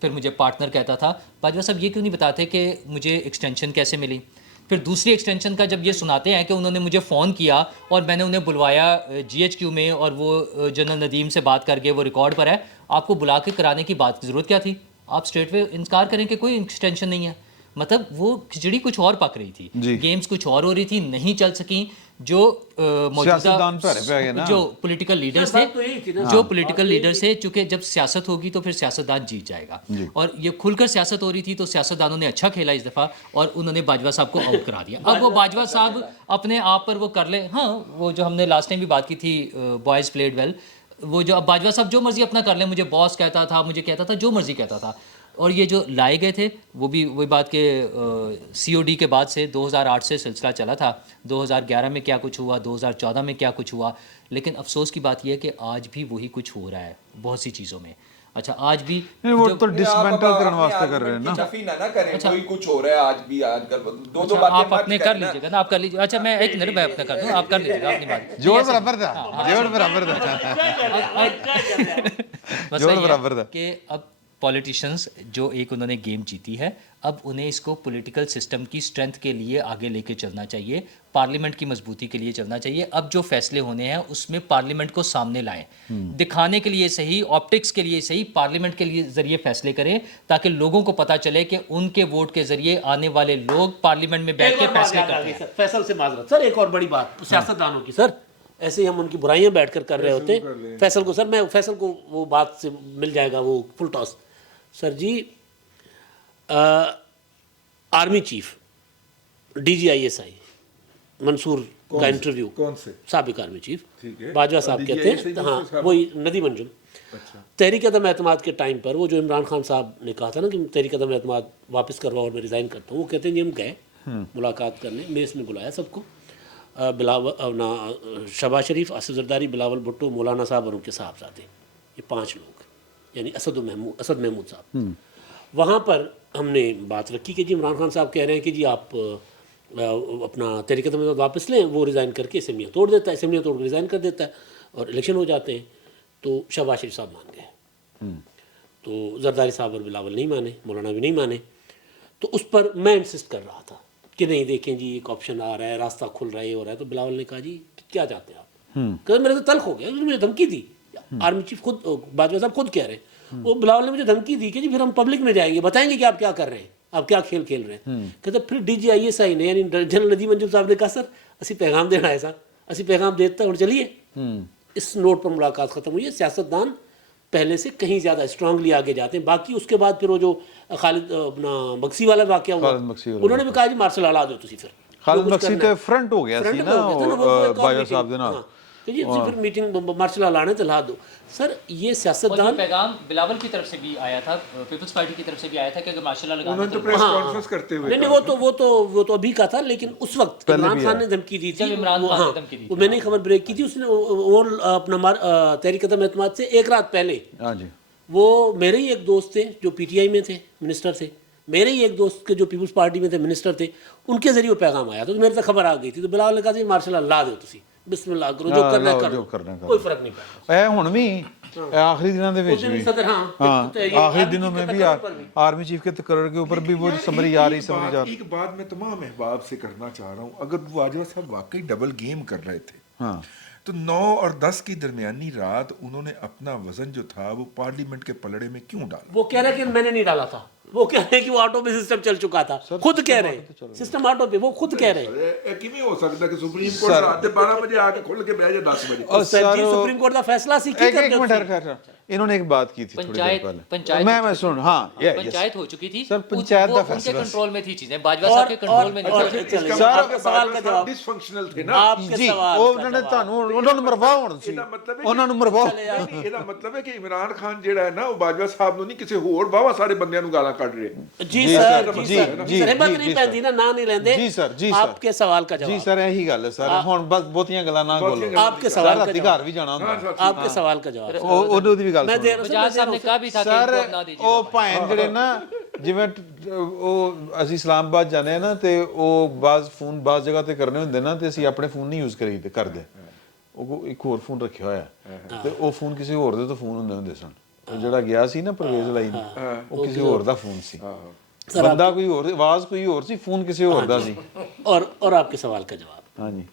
फिर मुझे पार्टनर कहता था, बाजवा साहब ये क्यों नहीं बताते कि मुझे एक्सटेंशन कैसे मिली? फिर दूसरी एक्सटेंशन का जब ये सुनाते हैं कि उन्होंने मुझे फ़ोन किया और मैंने उन्हें बुलवाया GHQ में और वो जनरल नदीम से बात करके वो रिकॉर्ड पर है, आपको बुला के कराने की बात की ज़रूरत क्या थी? आप स्ट्रेट वे इनकार करें कि कोई एक्सटेंशन नहीं है। मतलब वो खिचड़ी कुछ और पक रही थी, गेम्स कुछ और हो रही थी, नहीं चल सकी। जो सियासतदान पे आ गए ना। जो पॉलिटिकल लीडर्स बात तो यही थी थे, ना। जो पॉलिटिकल लीडर्स थे, चूंकि जब सियासत होगी तो फिर सियासतदान जीत जाएगा और ये खुलकर सियासत हो रही थी तो सियासतदानों ने अच्छा खेला इस दफ़ा और उन्होंने बाजवा साहब को आउट करा दिया। अब वो बाजवा साहब अपने आप पर वो कर ले। हाँ वो जो हमने लास्ट टाइम भी बात की थी, बॉयज़ प्लेड वेल, वो जो अब बाजवा साहब जो मर्जी अपना कर ले, मुझे बॉस कहता था, मुझे कहता था, जो मर्जी कहता था। और ये जो लाए गए थे वो भी वही बात के COD के बाद से 2008 से सिलसिला चला था। 2011 में क्या कुछ हुआ, 2014 में क्या कुछ हुआ, लेकिन अफसोस की बात यह है कि आज भी वही कुछ हो रहा है बहुत सी चीज़ों में। अच्छा आज भी वो तो डिसमेंटल करने वास्ते कर रहे हैं ना। चफी ना करें, कोई कुछ हो रहा है आज भी, आजकल दो अच्छा, बातें आप मत अपने कर लीजिएगा ना, आप कर लीजिए। अच्छा मैं एक मिनट मैं अपना कर दूँ, आप कर लीजिएगा अपनी बात। जोड़ बराबर था, जोड़ बराबर था, मसला जोड़ ये बराबर था। है कि अब पॉलिटिशियंस जो एक उन्होंने गेम जीती है, अब उन्हें इसको पॉलिटिकल सिस्टम की स्ट्रेंथ के लिए आगे लेके चलना चाहिए, पार्लियामेंट की मजबूती के लिए चलना चाहिए। अब जो फैसले होने हैं उसमें पार्लियामेंट को सामने लाएं, दिखाने के लिए सही, ऑप्टिक्स के लिए सही, पार्लियामेंट के लिए जरिए फैसले करें ताकि लोगों को पता चले कि उनके वोट के जरिए आने वाले लोग पार्लियामेंट में बैठ के फैसले करते हैं। फैसल से माजरत सर, एक और बड़ी बात सियासतदानों की सर, ऐसे ही हम उनकी बुराइयां बैठकर कर रहे होते। फैसल को सर, मैं फैसल को वो बात से मिल जाएगा वो फुल टॉस। सर जी आर्मी चीफ DGISI मंसूर का इंटरव्यू, कौन से? साबिक आर्मी चीफ ठीक है। बाजवा साहब DGISI कहते हैं, मंसूर हाँ साहब। वही नदी मंजुम। अच्छा। तहरीक अदम एतमाद के टाइम पर वो जो इमरान खान साहब ने कहा था ना कि तहरीक अदम एतमाद वापस करवाओ और मैं रिज़ाइन करता हूँ, वो कहते हैं जी हम गए मुलाकात करने, मेस में बुलाया सबको। बिलावल अपना शहबाज शरीफ, आसिफ जरदारी, बिलावल भुट्टो, मौलाना साहब और उनके साहबजादे, ये 5 लोग, यानी असद महमूद साहब। वहाँ पर हमने बात रखी कि जी इमरान खान साहब कह रहे हैं कि जी आप अपना तहरीक अहमद वापस लें, वो रिज़ाइन करके असेंबलियाँ तोड़ देता है, असेंबलियाँ तोड़ के रिज़ाइन कर देता है और इलेक्शन हो जाते हैं। तो शहबाज शरीफ साहब मान गए, तो जरदारी साहब और बिलावल नहीं माने, मौलाना भी नहीं माने। तो उस पर मैं इंसिस्ट कर रहा था कि नहीं देखें जी एक ऑप्शन आ रहा है, रास्ता खुल रहा है, ये हो रहा है। तो बिलावल ने कहा जी क्या चाहते हैं आप? कहते मेरे तो तल्ख हो गया, मुझे धमकी दी, आर्मी चीफ खुद, बाजवा साहब खुद कह रहे हैं, वो बिलावल ने मुझे धमकी दी कि जी फिर हम पब्लिक में जाएंगे, बताएंगे कि आप क्या कर रहे हैं, आप क्या खेल खेल रहे हैं। कहते फिर DGISI ने यानी जनरल नदीम मंजूर साहब ने कहा सर असी पैगाम देना है, सर असी पैगाम देता और चलिए। इस नोट पर मुलाकात ख़त्म हुई है। सियासतदान पहले से कहीं ज़्यादा स्ट्रांगली आगे जाते हैं। बाकी उसके बाद फिर वो जो खालिद अपना मक्सी वाला वाक़या हुआ, उन्होंने भी कहा जी मार्शल हला दो तुसी फिर ਖਾਲਿਦ ਮਕਸੀ ਤੇ ਫਰੰਟ ਹੋ ਗਿਆ ਸੀ ਨਾ ਬਾਜਵਾ ਸਾਹਿਬ ਦੇ ਨਾਲ। तो जी फिर मीटिंग मार्शल लाने तो ला दो सर। ये और ये सियासतदान पैगाम बिलावल की तरफ से भी आया था, पीपल्स पार्टी की तरफ से भी आया था कि अगर मार्शल लॉ लगाना उन्होंने तो तो प्रेस कॉन्फ्रेंस करते हुए नहीं वो तो अभी का था, लेकिन उस वक्त इमरान खान ने धमकी दी थी। जब इमरान वो- खान ने हाँ, धमकी दी वो मैंने खबर ब्रेक की थी, उसने वो अपना तहरीक अहमद से एक रात पहले हाँ जी, वो मेरे ही एक दोस्त थे जो PTI में थे, मिनिस्टर थे, मेरे ही एक दोस्त के जो पीपल्स पार्टी में थे, मिनिस्टर थे, उनके जरिए वो पैगाम आया। तो मेरे तक खबर आ गई थी। तो बिलावल ने कहा जी मार्शल ला दो तुसी, बिस्मिल्लाह करो, जो करना है जो करो, करना है करो। कोई फर्क नहीं पड़ता। ਇਹ ਹੁਣ ਵੀ आखिरी दिनों के उस दिन सदर हाँ हाँ तो ये आखिरी आर्मी दिनों चीफ में के भी तकर्र पर भी। आर्मी चीफ के तकर्र के ऊपर भी वो समरी आ रही समरी जा रही। एक बात मैं तमाम अहबाब से करना चाह रहा हूँ, अगर बाजवा साहब वाकई डबल गेम कर रहे थे हाँ तो 9 और 10 की दरमियानी रात उन्होंने अपना वजन जो था वो पार्लियामेंट के पलड़े में क्यों डाला? वो कह रहे हैं कि मैंने नहीं डाला था, वो कह रहे हैं कि वो ऑटो पे सिस्टम चल चुका था, खुद कह रहे हैं सिस्टम ऑटो पे, वो खुद कह रहे हैं। ਇਹ ਕਿਵੇਂ ਹੋ ਸਕਦਾ ਕਿ ਸੁਪਰੀਮ ਕੋਰਟ ਰਾਤ ਦੇ 12 ਵਜੇ ਆ ਕੇ ਖੁੱਲ ਕੇ ਬਹਿ ਜਾ 10 ਵਜੇ? और सर सर जी सुप्रीम कोर्ट का फैसला सी की एक कर मिनट ठहर, इन्होंने एक बात की थी थोड़ी देर पहले, मैं सुन हाँ ये पंचायत हो चुकी थी, सर, पंचायत वो का उनके फैसला। कंट्रोल में थी चीजें, बाजवा साहब के कंट्रोल में नहीं थी। इसका सर, मतलब है सवाल बाजवा का साहब जवाब। डिसफंक्शनल थे ना। आपके जी सवाल ਉਹ का ਉਹਨਾਂ ਨੇ जवाब। ਤੁਹਾਨੂੰ ਉਹਨਾਂ ਨੂੰ ਮਰਵਾਓ ਹੁਣ ਸੀ, ਇਹਦਾ ਮਤਲਬ ਹੈ ਉਹਨਾਂ ਨੂੰ ਮਰਵਾਓ। ਨਹੀਂ, ਇਹਦਾ ਮਤਲਬ ਹੈ ਕਿ ਇਮਰਾਨ ਖਾਨ ਜਿਹੜਾ ਹੈ ਨਾ ਉਹ ਬਾਜਵਾ ਸਾਹਿਬ ਨੂੰ ਨਹੀਂ ਕਿਸੇ ਹੋਰ ਬਾਵਾ ਸਾਰੇ ਬੰਦਿਆਂ ਨੂੰ ਗਾਲਾਂ ਕੱਢ ਰਹੇ। जी जी सर सर, जी जी, सर जी, सर हिम्मत जी, नहीं जी, पैंती ना, ना नहीं लेंदे। जी सर, जी सर। आपके सवाल का ਜੀ जवाब, ਸਰ ਇਹੀ ਗੱਲ ਹੈ ਸਰ, ਹੁਣ ਬਸ ਬਹੁਤੀਆਂ ਗੱਲਾਂ ਨਾ ਬੋਲੋ। आपके सवाल का ਰਾਤੀ जवाब, ਘਰ ਵੀ ਜਾਣਾ ਹੁੰਦਾ। आपके सवाल का जवाब। ਉਹਨੂੰ ਦੀ ਵੀ ਗੱਲ मैं दे ਸੁਣੋ बजाज साहब ने कहा भी था कि ਸਰ। इनको अपना दीजिए। ਉਹ ਭੈਣ ਜਿਹੜੇ ਨਾ ਜਿਵੇਂ ਉਹ ਅਸੀਂ ਇਸਲਾਮਾਬਾਦ ਜਾਂਦੇ ਆ ਨਾ ਤੇ ਉਹ ਬਾਜ਼ ਜਗ੍ਹਾ ਤੇ ਕਰਨੇ ਹੁੰਦੇ ਨਾ ਤੇ ਅਸੀਂ ਆਪਣੇ ਫੋਨ ਨਹੀਂ ਯੂਜ਼ ਕਰਦੇ, ਉਹ ਇੱਕ ਹੋਰ ਫੋਨ ਰੱਖਿਆ ਹੋਇਆ ਤੇ ਉਹ ਫੋਨ ਕਿਸੇ ਹੋਰ ਦੇ ਤੋਂ ਫੋਨ ਹੁੰਦੇ ਸਨ। ਉਹ ਜਿਹੜਾ ਗਿਆ ਸੀ ਨਾ ਪਰਵੇਜ਼ ਲਾਈ ਨੇ, ਉਹ ਕਿਸੇ ਹੋਰ ਦਾ ਫੋਨ ਸੀ, ਬੰਦਾ ਕੋਈ ਹੋਰ, ਆਵਾਜ਼ ਕੋਈ ਹੋਰ ਸੀ, ਫੋਨ ਕਿਸੇ ਹੋਰ ਦਾ ਸੀ। और आपके सवाल का जवाब, हाँ जी,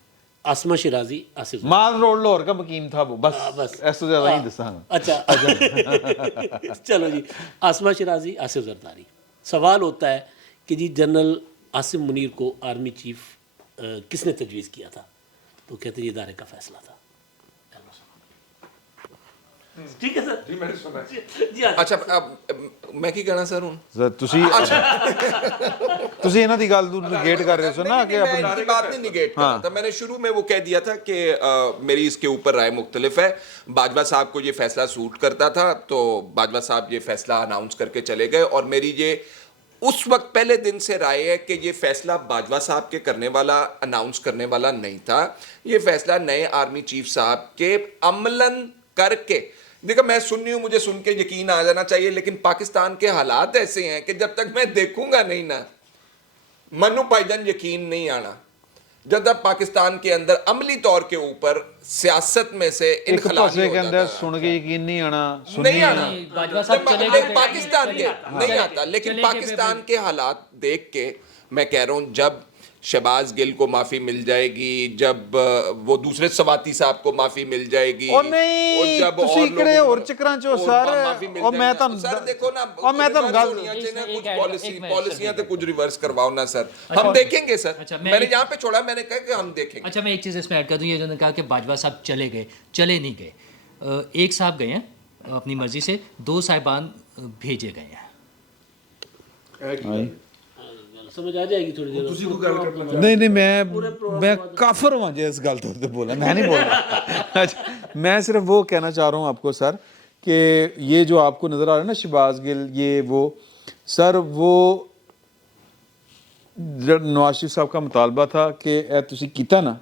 आसमा शिराजी, आसिफ माल रोड लाहौर का मुकीम था वो, बस बस। ऐसा ज्यादा नहीं दसांगा। अच्छा चलो जी, आसमा शिराजी, आसिफ जरदारी। सवाल होता है कि जी जनरल आसिम मुनीर को आर्मी चीफ किसने तजवीज़ किया था? तो कहते ये इदारे का फैसला था। ठीक है सर ਜੀ मैंने सुना। जी हाँ ਅੱਛਾ ਮੈਂ ਕੀ ਕਹਿਣਾ ਸਰ ਹੁਣ? सर ਤੁਸੀਂ ਇਹਨਾਂ ਦੀ ਗੱਲ ਨੂੰ ਨਿਗੇਟ ਕਰ ਰਹੇ ਹੋ ਨਾ कि मैं अपनी इनकी बात नहीं निगेट कर रहा था, मैंने शुरू में वो कह दिया था कि मेरी इसके ऊपर राय मुख्तलिफ है। बाजवा साहब को ये फैसला सूट करता था तो बाजवा साहब ये फैसला अनाउंस करके चले गए, और मेरी ये उस वक्त पहले दिन से राय है कि ये फैसला बाजवा साहब के करने वाला, अनाउंस करने वाला नहीं था। ये फैसला नए आर्मी चीफ साहब के अमलन करके, देखो मैं सुन्नी हूँ, मुझे सुन के यकीन आ जाना चाहिए, लेकिन पाकिस्तान के हालात ऐसे हैं कि जब तक मैं देखूंगा नहीं ना, मनु भाईजान यकीन नहीं आना। जब तक पाकिस्तान के अंदर अमली तौर के ऊपर सियासत में से एक इनखला पासे के अंदर सुन के यकीन नहीं आना, नहीं आना, बाजवा साहब चले गए थे। पाकिस्तान के नहीं आता, लेकिन चले गए पाकिस्तान के हालात देख के मैं कह रहा हूँ, जब शहबाज गिल को माफी मिल जाएगी, जब वो दूसरे सवाती साहब को माफी मिल जाएगी, ਉਹ ਨਹੀਂ जब ਤੁਸੀਂ और ਕਿਹੜੇ लोगों ਹੋਰ को ਚੱਕਰਾਂ ਚੋਂ और ਸਰ, माफी मिल ਉਹ ਮੈਂ जाएगी। ਤੁਹਾਨੂੰ सर देखो ना, ਉਹ ਮੈਂ ਤੁਹਾਨੂੰ ਗੱਲ होनी चाहिए ना, एक कुछ मिनट, पॉलिसी एक मिनट, पॉलिसियां सर, तो कुछ रिवर्स करवाओ ना सर, हम देखेंगे सर। अच्छा, मैंने यहाँ पे छोड़ा, मैंने कहा कि हम देखेंगे। अच्छा मैं एक चीज़ इसमें ऐड कर दूँ, ये जो ने कहा कि बाजवा साहब चले गए, चले नहीं गए, एक साहब गए हैं अपनी मर्जी से, 2 साहिबान भेजे गए हैं। समझ आ जाएगी थोड़ी देर। ਤੁਸੀਂ ਕੋਈ ਗੱਲ ਕਰਨਾ ਨਹੀਂ ਨਹੀਂ मैं काफिर हूँ जिस गल तौर पे बोला, मैं नहीं बोल रहा। अच्छा, मैं सिर्फ वो कहना चाह रहा हूँ आपको सर कि ये जो आपको नज़र आ रहा है ना शहबाज गिल, ये वो सर वो जब नवाज शरीफ साहब का मुतालबा था कि ए तुसी कीता ना,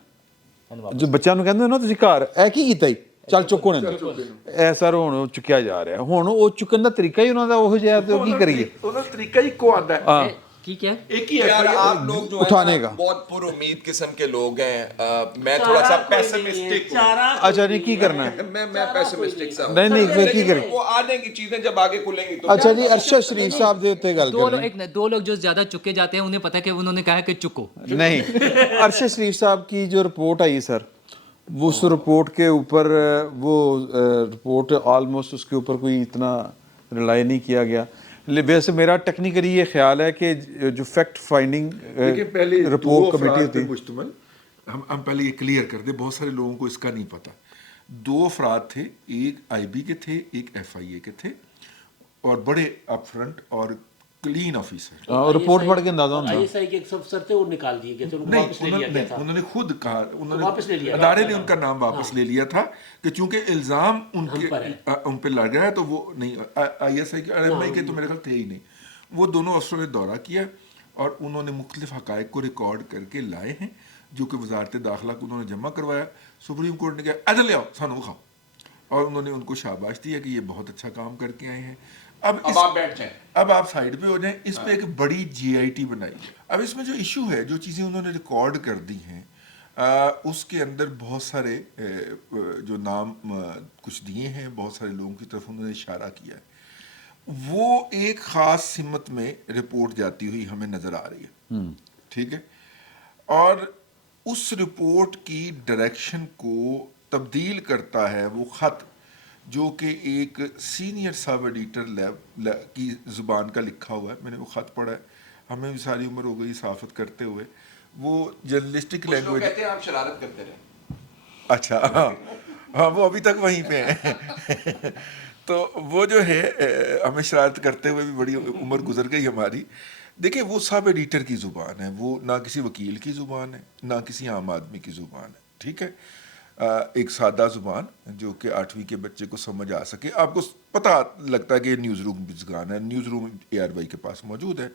जो ਬੱਚਿਆਂ ਨੂੰ ਕਹਿੰਦੇ ਨਾ ਤੁਸੀਂ ਘਰ ਇਹ ਕੀ ਕੀਤਾ ਹੀ ਚੱਲ ਚੁੱਕੋ ਨੇ ਇਹ ਸਰ ਹੁਣ ਉਹ ਚੁੱਕਿਆ ਜਾ ਰਿਹਾ, ਹੁਣ ਉਹ ਚੁੱਕਣ ਦਾ ਤਰੀਕਾ ਹੀ ਉਹਨਾਂ ਦਾ ਉਹੋ ਜਿਹਾ, ਤੇ ਉਹ ਕੀ ਕਰੀਏ ਉਹਨਾਂ ਦਾ ਤਰੀਕਾ ਇੱਕੋ ਆਂਦਾ ਹੈ ਹਾਂ ठीक है। एक ही यार है आप लोग जो है उठाने ना, का। बहुत पुरुमीद किस्म के लोग हैं। मैं थोड़ा सा पेसिमिस्टिक हूँ। अच्छा नहीं की करना है मैं पेसिमिस्टिक सा हूँ। नहीं नहीं फिर की करें। वो आ जाएंगी चीजें जब आगे खुलेंगी तो। अच्छा जी अरशद शरीफ साहब दे उत्ते गल करनी दो लोग जो ज्यादा चुके जाते हैं उन्हें पता है कि उन्होंने कहा कि चुको। नहीं, अरशद शरीफ साहब की जो रिपोर्ट आई सर, वो उस रिपोर्ट के ऊपर वो रिपोर्ट ऑलमोस्ट उसके ऊपर कोई इतना रिलाई नहीं किया गया। वैसे मेरा टेक्निकली ये ख्याल है कि जो फैक्ट फाइंडिंग पहले रिपोर्ट कमेटी थी, मुश्तमिल हम पहले ये क्लियर कर दे, बहुत सारे लोगों को इसका नहीं पता। 2 अफराद थे, एक आईबी के थे, एक एफआईए के थे, और बड़े अपफ्रंट और क्लीन ऑफिसर। और रिपोर्ट पढ़ के अंदाजा होता आईएसआई के एक अफसर थे, वो निकाल दिए गए थे, उनको वापस ले लिया गया था। उन्होंने खुद कहा, वापस ले लिया, अदारे ने उनका नाम वापस ले लिया था कि चूंकि इल्जाम उन पे लग रहा है तो वो नहीं, आईएसआई के आरएमआई के तो मेरे ख्याल थे ही नहीं। वो दोनों अफसरों ने दौरा किया और उन्होंने मुख्तलिफ हकायक को रिकॉर्ड करके लाए हैं, जो कि वजारत दाखिला को उन्होंने जमा करवाया। सुप्रीम कोर्ट ने कहा अदल ले आओ सानू खाओ, और उन्होंने उनको शाबाश दी है कि ये बहुत अच्छा काम करके आए हैं। अब आप बैठ जाएं। अब आप साइड पे हो जाएं, इस पे एक बड़ी जीआईटी बनाई। अब इसमें जो इशू है, जो चीज़ें उन्होंने रिकॉर्ड कर दी हैं, उसके अंदर बहुत सारे जो नाम कुछ दिए हैं, बहुत सारे लोगों की तरफ उन्होंने इशारा किया है। वो एक ख़ास सिमत में रिपोर्ट जाती हुई हमें नज़र आ रही है, ठीक है। और उस रिपोर्ट की डायरेक्शन को तब्दील करता है वो ख़त जो कि एक सीनियर सब एडिटर की ज़ुबान का लिखा हुआ है। मैंने वो ख़त पढ़ा है, हमें भी सारी उम्र हो गई सहाफ़त करते हुए। वो जर्नलिस्टिक लैंग्वेज, कहते हैं आप शरारत करते रहे। अच्छा हाँ वो अभी तक वहीं पे हैं तो वो जो है हमें शरारत करते हुए भी बड़ी उम्र गुजर गई हमारी। देखिए वो सब एडिटर की ज़ुबान है, वो ना किसी वकील की ज़ुबान है, ना किसी आम आदमी की ज़ुबान है, ठीक है। एक सादा ज़ुबान जो कि 8वीं के बच्चे को समझ आ सके। आपको पता लगता है कि न्यूज़ रूम की ज़ुबान है, न्यूज़ रूम ARY के पास मौजूद है,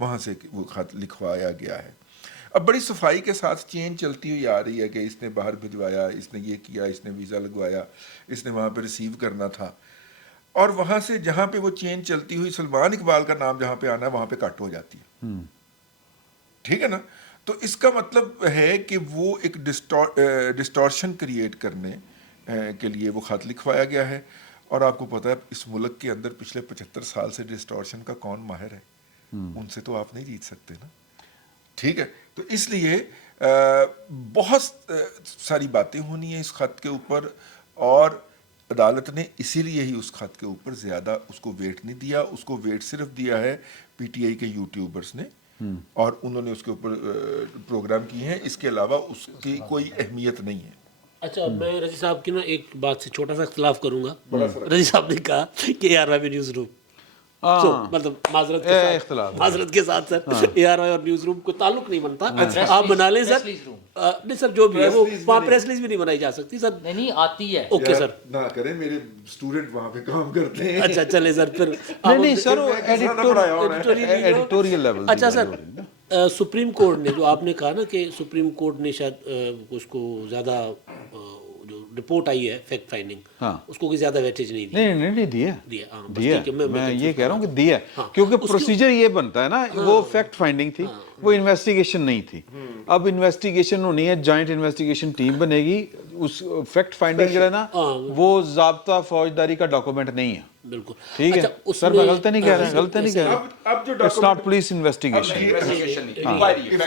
वहाँ से वो खत लिखवाया गया है। अब बड़ी सफाई के साथ चेन चलती हुई आ रही है कि इसने बाहर भिजवाया, इसने ये किया, इसने वीज़ा लगवाया, इसने वहाँ पे रिसीव करना था, और वहाँ से जहाँ पे वो चेन चलती हुई सलमान इकबाल का नाम जहाँ पे आना है वहाँ पे कट हो जाती है, ठीक है ना। तो इसका मतलब है कि वो एक डिस्टॉर्शन क्रिएट करने के लिए वो ख़त लिखवाया गया है। और आपको पता है इस मुल्क के अंदर पिछले 75 साल से डिस्टॉर्शन का कौन माहिर है, उनसे तो आप नहीं जीत सकते ना, ठीक है। तो इसलिए बहुत सारी बातें होनी है इस ख़त के ऊपर, और अदालत ने इसीलिए ही उस ख़त के ऊपर ज़्यादा उसको वेट नहीं दिया। उसको वेट सिर्फ दिया है PTI के यूट्यूबर्स ने, और उन्होंने उसके ऊपर प्रोग्राम किए हैं, इसके अलावा उसकी कोई अहमियत नहीं है। अच्छा, मैं रजी साहब की ना एक बात से छोटा सा इख्तलाफ करूंगा। रजी साहब ने कहा कि ARY न्यूज़ रूम, मतलब माजरत के साथ सर ARY और न्यूज़ रूम को ताल्लुक नहीं बनता, आप बना लें सर। नहीं सर, जो भी है वो वहाँ प्रेस रिलीज भी नहीं बनाई जा सकती सर, नहीं आती है। ओके सर, ना करें, मेरे स्टूडेंट वहाँ पे काम करते हैं। अच्छा चले सर फिर नहीं सर वो एडिटोरियल लेवल। अच्छा सर, सुप्रीम कोर्ट ने जो आपने कहा ना कि सुप्रीम कोर्ट ने शायद उसको ज़्यादा जो रिपोर्ट आई है फैक्ट फाइंडिंग, उसको कोई ज़्यादा वेटेज नहीं दी। नहीं दिया दिया, मैं ये कह रहा हूँ कि दिया, क्योंकि प्रोसीजर ये बनता है ना, वो फैक्ट फाइंडिंग थी, वो इन्वेस्टिगेशन नहीं थी। अब इन्वेस्टिगेशन होनी है, जॉइंट इन्वेस्टिगेशन टीम बनेगी। उस फैक्ट फाइंडिंग जो है ना, वो ज़ाब्ता फौजदारी का डॉक्यूमेंट नहीं है, बिल्कुल, ठीक है सर। मैं गलत नहीं कह रहा, अब जो इट्स नॉट पुलिस इन्वेस्टिगेशन।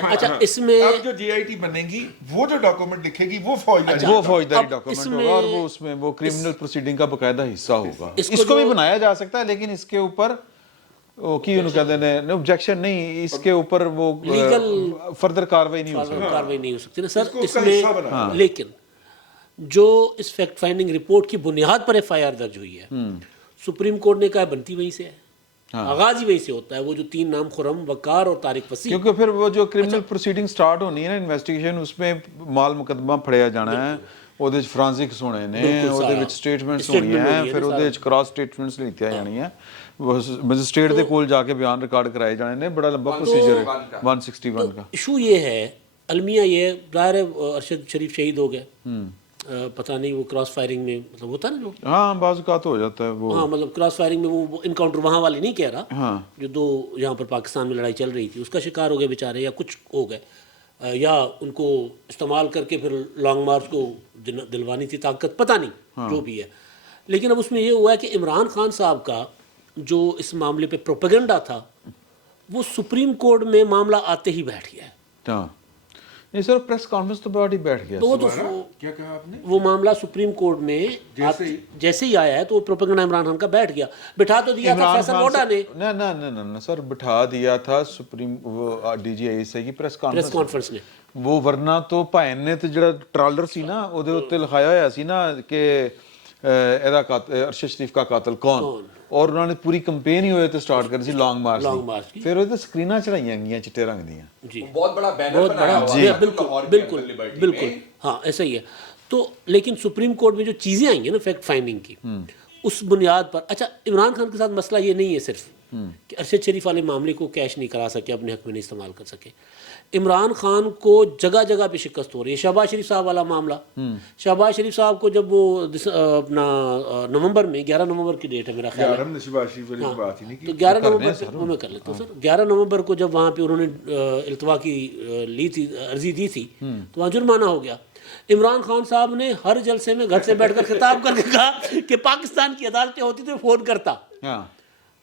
अच्छा, इसमें अब जो GIT बनेगी, वो जो डॉक्यूमेंट लिखेगी वो फौजदारी डॉक्यूमेंट होगा, और वो उसमें वो क्रिमिनल प्रोसीडिंग का बकायदा हिस्सा होगा। इसको भी बनाया जा सकता है, लेकिन इसके ऊपर की उन्होंने कहते हैं ऑब्जेक्शन नहीं, इसके ऊपर वो लीगल फर्दर कार्रवाई नहीं हो सकती ना सर इसमें। लेकिन जो इस फैक्ट फाइंडिंग रिपोर्ट की बुनियाद पर FIR दर्ज हुई है, सुप्रीम कोर्ट ने कहा बनती वहीं से है, आगाज ही वहीं से होता है। वो जो 3 नाम खुरम, वकार और तारिक वसीम, क्योंकि फिर वो जो क्रिमिनल प्रोसीडिंग स्टार्ट होनी है ना, इन्वेस्टिगेशन, उसमें माल मुकदमा फड़ाया जाना है, ਉਹਦੇ ਚ ਫੋਰੈਂਸਿਕਸ ਹੋਣੇ ਨੇ, ਉਹਦੇ ਵਿੱਚ ਸਟੇਟਮੈਂਟਸ ਹੋਣੀਆਂ, ਫਿਰ ਉਹਦੇ ਵਿੱਚ ਕ੍ਰਾਸ ਸਟੇਟਮੈਂਟਸ ਲਿਖੀਆਂ ਜਾਣੀਆਂ, ਮੈਜਿਸਟ੍ਰੇਟ ਦੇ ਕੋਲ ਜਾ ਕੇ ਬਿਆਨ ਰਿਕਾਰਡ ਕਰਾਏ ਜਾਣੇ ਨੇ, ਬੜਾ ਲੰਬਾ प्रोसीजर है 161 का। इशू ये है अलमिया, ये ज़ाहिर है अरशद शरीफ शहीद हो गए, पता नहीं वो क्रॉस फायरिंग में मतलब होता ना जो, हाँ बाज़ औक़ात हो जाता है वो, हाँ मतलब क्रॉस फायरिंग में वो इनकाउंटर वहाँ वाली नहीं कह रहा, हाँ जो दो यहाँ पर पाकिस्तान में लड़ाई चल रही थी उसका शिकार हो गए बेचारे, या कुछ हो गए, या उनको इस्तेमाल करके फिर लॉन्ग मार्च को दिलवानी थी ताकत, पता नहीं जो भी है। लेकिन अब उसमें ये हुआ है कि इमरान खान साहब का जो इस मामले पे प्रोपेगेंडा था वो सुप्रीम कोर्ट में मामला आते ही बैठ गया है। हाँ नहीं सर, प्रेस कॉन्फ्रेंस तो बाद ही बैठ गया। तो वो तो क्या कहा आपने? वो मामला सुप्रीम कोर्ट में जैसे ही आया है तो प्रोपेगेंडा इमरान खान का बैठ गया, बिठा तो दिया था फैसल लोढ़ा ने, ना ना ना ना ना सर, बिठा दिया था सुप्रीम वो DGISI की प्रेस कॉन्फ्रेंस ने, वो वरना तो भाइन ने तो ਜਿਹੜਾ ਟਰਾਲਰ ਸੀ ਨਾ ਉਹਦੇ ਉੱਤੇ ਲਿਖਾਇਆ ਹੋਇਆ ਸੀ ਨਾ ਕਿ ਇਹਦਾ ਅਰਸ਼ਦ ਸ਼ਰੀਫ ਦਾ ਕਾਤਲ ਕੌਣ, ਔਰ ਉਹਨਾਂ ਨੇ ਪੂਰੀ ਕੰਪੇਨ ਹੀ ਹੋਏ ਤੇ ਸਟਾਰਟ ਕਰੀ ਸੀ ਲੌਂਗ ਮਾਰਚ ਦੀ, ਫਿਰ ਉਹਦੇ ਸਕਰੀਨਾਂ ਚੜਾਈਆਂ ਗਈਆਂ ਚਿੱਟੇ ਰੰਗ ਦੀਆਂ जी बहुत बड़ा बैनर बहुत बनाया बड़ा, हुआ है बिल्कुल बिल्कुल बिल्कुल, हाँ ऐसा ही है। तो लेकिन सुप्रीम कोर्ट में जो चीज़ें आई हैं ना फैक्ट फाइंडिंग की, उस बुनियाद पर, अच्छा इमरान खान के साथ मसला ये नहीं है सिर्फ कि अरशद शरीफ वाले मामले को कैश नहीं करा सके, अपने हक में नहीं इस्तेमाल कर सके, इमरान खान को जगह जगह पे शिकस्त हो रही है। शहबाज शरीफ साहब वाला मामला, शहबाज शरीफ साहब को जब वो अपना नवंबर में 11 नवंबर की डेट है मेरा ख्याल है, तो 11 नवंबर पे वो मैं कर लेता हूँ सर, 11 नवंबर को जब वहाँ पे उन्होंने इल्तवा की ली थी, अर्जी दी थी, तो वहाँ जुर्माना हो गया। इमरान खान साहब ने हर जलसे में घर से बैठकर खिताब करके कहा कि पाकिस्तान की अदालतें होती तो फ़ोन करता।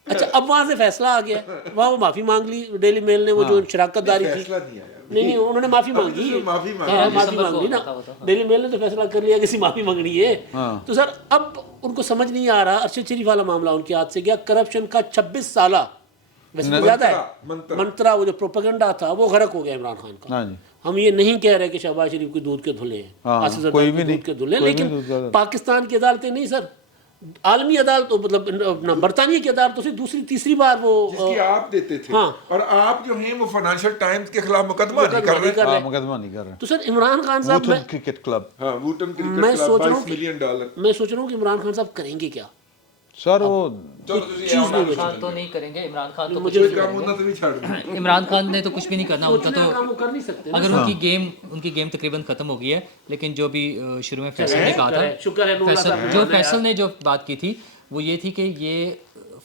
अच्छा अब वहाँ से फैसला आ गया, वहाँ वो माफ़ी मांग ली, डेली मेल ने वो जो शराकतदारी थी, नहीं उन्होंने माफ़ी मांगी, माफ़ी मांगी ना, डेली मेल ने तो फैसला कर लिया कि इसी माफ़ी मांगनी है। तो सर अब उनको समझ नहीं आ रहा, अरशद शरीफ वाला मामला उनके हाथ से गया, करप्शन का 26 साल, वैसे ज़्यादा है मंत्रा, वो जो प्रोपेगेंडा था वो गरक हो गया इमरान खान का। हम ये नहीं कह रहे कि शहबाज शरीफ को दूध के धुले हैं, आसिफ कोई भी दूध के धुले, लेकिन पाकिस्तान की अदालतें नहीं सर, आलमी अदालत तो मतलब बरतानिया की अदालत तो से दूसरी तीसरी बार वो जिसकी आप देते थे, हाँ, और आप जो हैं वो फाइनेंशियल टाइम्स के खिलाफ मुकदमा नहीं कर रहे, मुकदमा नहीं कर रहे। तो सर इमरान खान साहब, क्रिकेट क्लब, हाँ वूटन क्रिकेट मैं क्लब सोच रहा 22 मिलियन डॉलर, मैं सोच रहा हूँ कि इमरान खान साहब करेंगे क्या सर वो इमरान खान तो नहीं करेंगे, इमरान खान तो मुझे कुछ काम होना तो नहीं छाड़ नहीं, इमरान खान ने तो कुछ भी नहीं करना, उनका सोचने का काम वो तो कर नहीं सकते ना। अगर उनकी गेम तकरीबन खत्म हो गई है, लेकिन जो भी शुरू में फैसल ने कहा था, शुक्र है नूला साहब जो फैसल ने जो बात की थी वो ये थी कि ये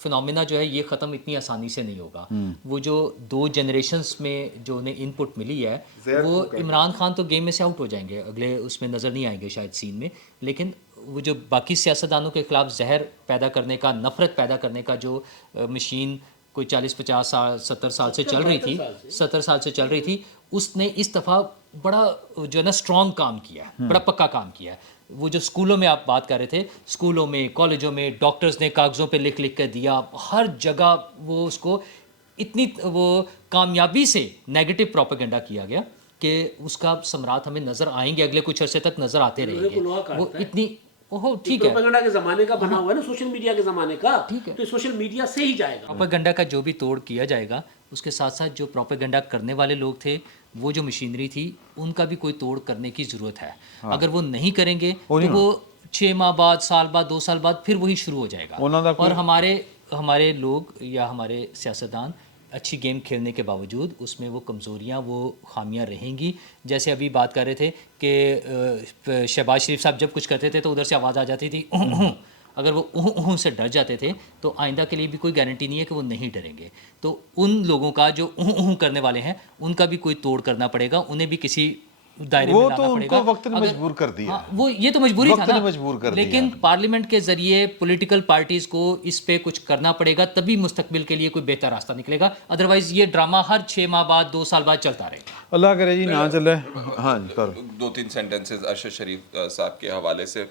फिनोमिना जो है ये ख़त्म इतनी आसानी से नहीं होगा। वो जो 2 जनरेशन्स में जो उन्हें इनपुट मिली है, वो इमरान खान तो गेम में से आउट हो जाएंगे, अगले उसमें नज़र नहीं आएंगे शायद सीन में, लेकिन वो जो बाकी सियासतदानों के ख़िलाफ़ जहर पैदा करने का, नफ़रत पैदा करने का जो मशीन कोई 40-50 साल 70 साल से चल रही थी, 70 साल से चल रही थी, उसने इस दफ़ा बड़ा जो है ना स्ट्रॉन्ग काम किया है, बड़ा पक्का काम किया है। वो जो स्कूलों में आप बात कर रहे थे, स्कूलों में कॉलेजों में डॉक्टर्स ने कागज़ों पे लिख लिख कर दिया, हर जगह वो उसको इतनी वो कामयाबी से नेगेटिव प्रोपेगेंडा किया गया कि उसका समरात हमें नज़र आएंगे, अगले कुछ अरसे तक नज़र आते रहेंगे। वो इतनी ओहो ठीक है, प्रोपेगेंडा के ज़माने का बना हुआ है ना, सोशल मीडिया के ज़माने का, ठीक है, तो सोशल मीडिया से ही जाएगा प्रोपेगेंडा का जो भी तोड़ किया जाएगा, उसके साथ साथ जो प्रोपेगेंडा करने वाले लोग थे, वो जो मशीनरी थी, उनका भी कोई तोड़ करने की ज़रूरत है। अगर वो नहीं करेंगे तो वो 6 माह बाद, साल बाद, 2 साल बाद फिर वही शुरू हो जाएगा। और हमारे लोग या हमारे सियासतदान अच्छी गेम खेलने के बावजूद उसमें वो कमज़ोरियाँ, वो खामियाँ रहेंगी। जैसे अभी बात कर रहे थे कि शहबाज शरीफ साहब जब कुछ करते थे तो उधर से आवाज़ आ जाती थी अगर वो से डर जाते थे तो आइंदा के लिए भी कोई गारंटी नहीं है कि वो नहीं डरेंगे। तो उन लोगों का जो करने वाले हैं उनका भी कोई तोड़ करना पड़ेगा, उन्हें भी किसी दायरे में लाना पड़ेगा। वो वक्त ने मजबूर कर दिया। हाँ, वो ये तो मजबूरी था ना, मजबूर कर लेकिन पार्लियामेंट के जरिए पॉलिटिकल पार्टीज को इस पे कुछ करना पड़ेगा, तभी मुस्तकबिल के लिए कोई बेहतर रास्ता निकलेगा। अदरवाइज ये ड्रामा हर 6 माह बाद, 2 साल बाद चलता रहेगा। अल्लाह करे जी ना चले। हाँ जी करो 2-3 सेंटेंसेस अरशद शरीफ साहब के हवाले से।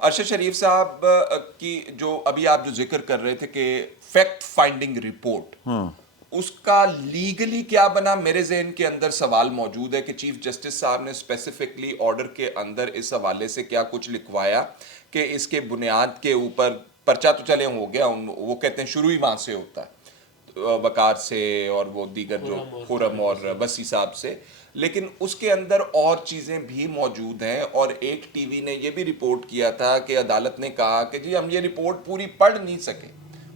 अरशद शरीफ साहब की जो अभी आप जो जिक्र कर रहे थे कि फैक्ट फाइंडिंग रिपोर्ट, उसका लीगली क्या बना, मेरे जहन के अंदर सवाल मौजूद है कि चीफ जस्टिस साहब ने स्पेसिफिकली ऑर्डर के अंदर इस हवाले से क्या कुछ लिखवाया कि इसके बुनियाद के ऊपर पर्चा तो चले हो गया, वो कहते हैं शुरू ही वहाँ से होता है, वकार से और वो दीगर जो खुरम और वसी साहब से, लेकिन उसके अंदर और चीज़ें भी मौजूद हैं। और एक टीवी ने ये भी रिपोर्ट किया था कि अदालत ने कहा कि जी हम ये रिपोर्ट पूरी पढ़ नहीं सके,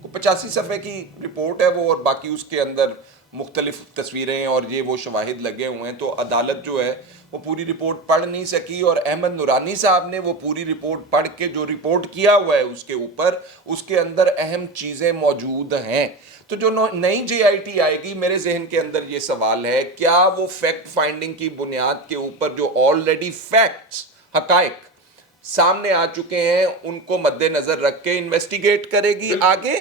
85 सफ़े की रिपोर्ट है वो, और बाकी उसके अंदर मुख्तलिफ तस्वीरें और ये वो शवाहिद लगे हुए हैं, तो अदालत जो है वो पूरी रिपोर्ट पढ़ नहीं सकी। और अहमद नूरानी साहब ने वो पूरी रिपोर्ट पढ़ के जो रिपोर्ट किया हुआ है उसके ऊपर, उसके अंदर अहम चीज़ें मौजूद हैं। तो जो नई JIT आएगी, मेरे जहन के अंदर ये सवाल है, क्या वो फैक्ट फाइंडिंग की बुनियाद के ऊपर जो ऑलरेडी फैक्ट्स, हकाइक सामने आ चुके हैं, उनको मद्देनजर रख के इन्वेस्टिगेट करेगी आगे,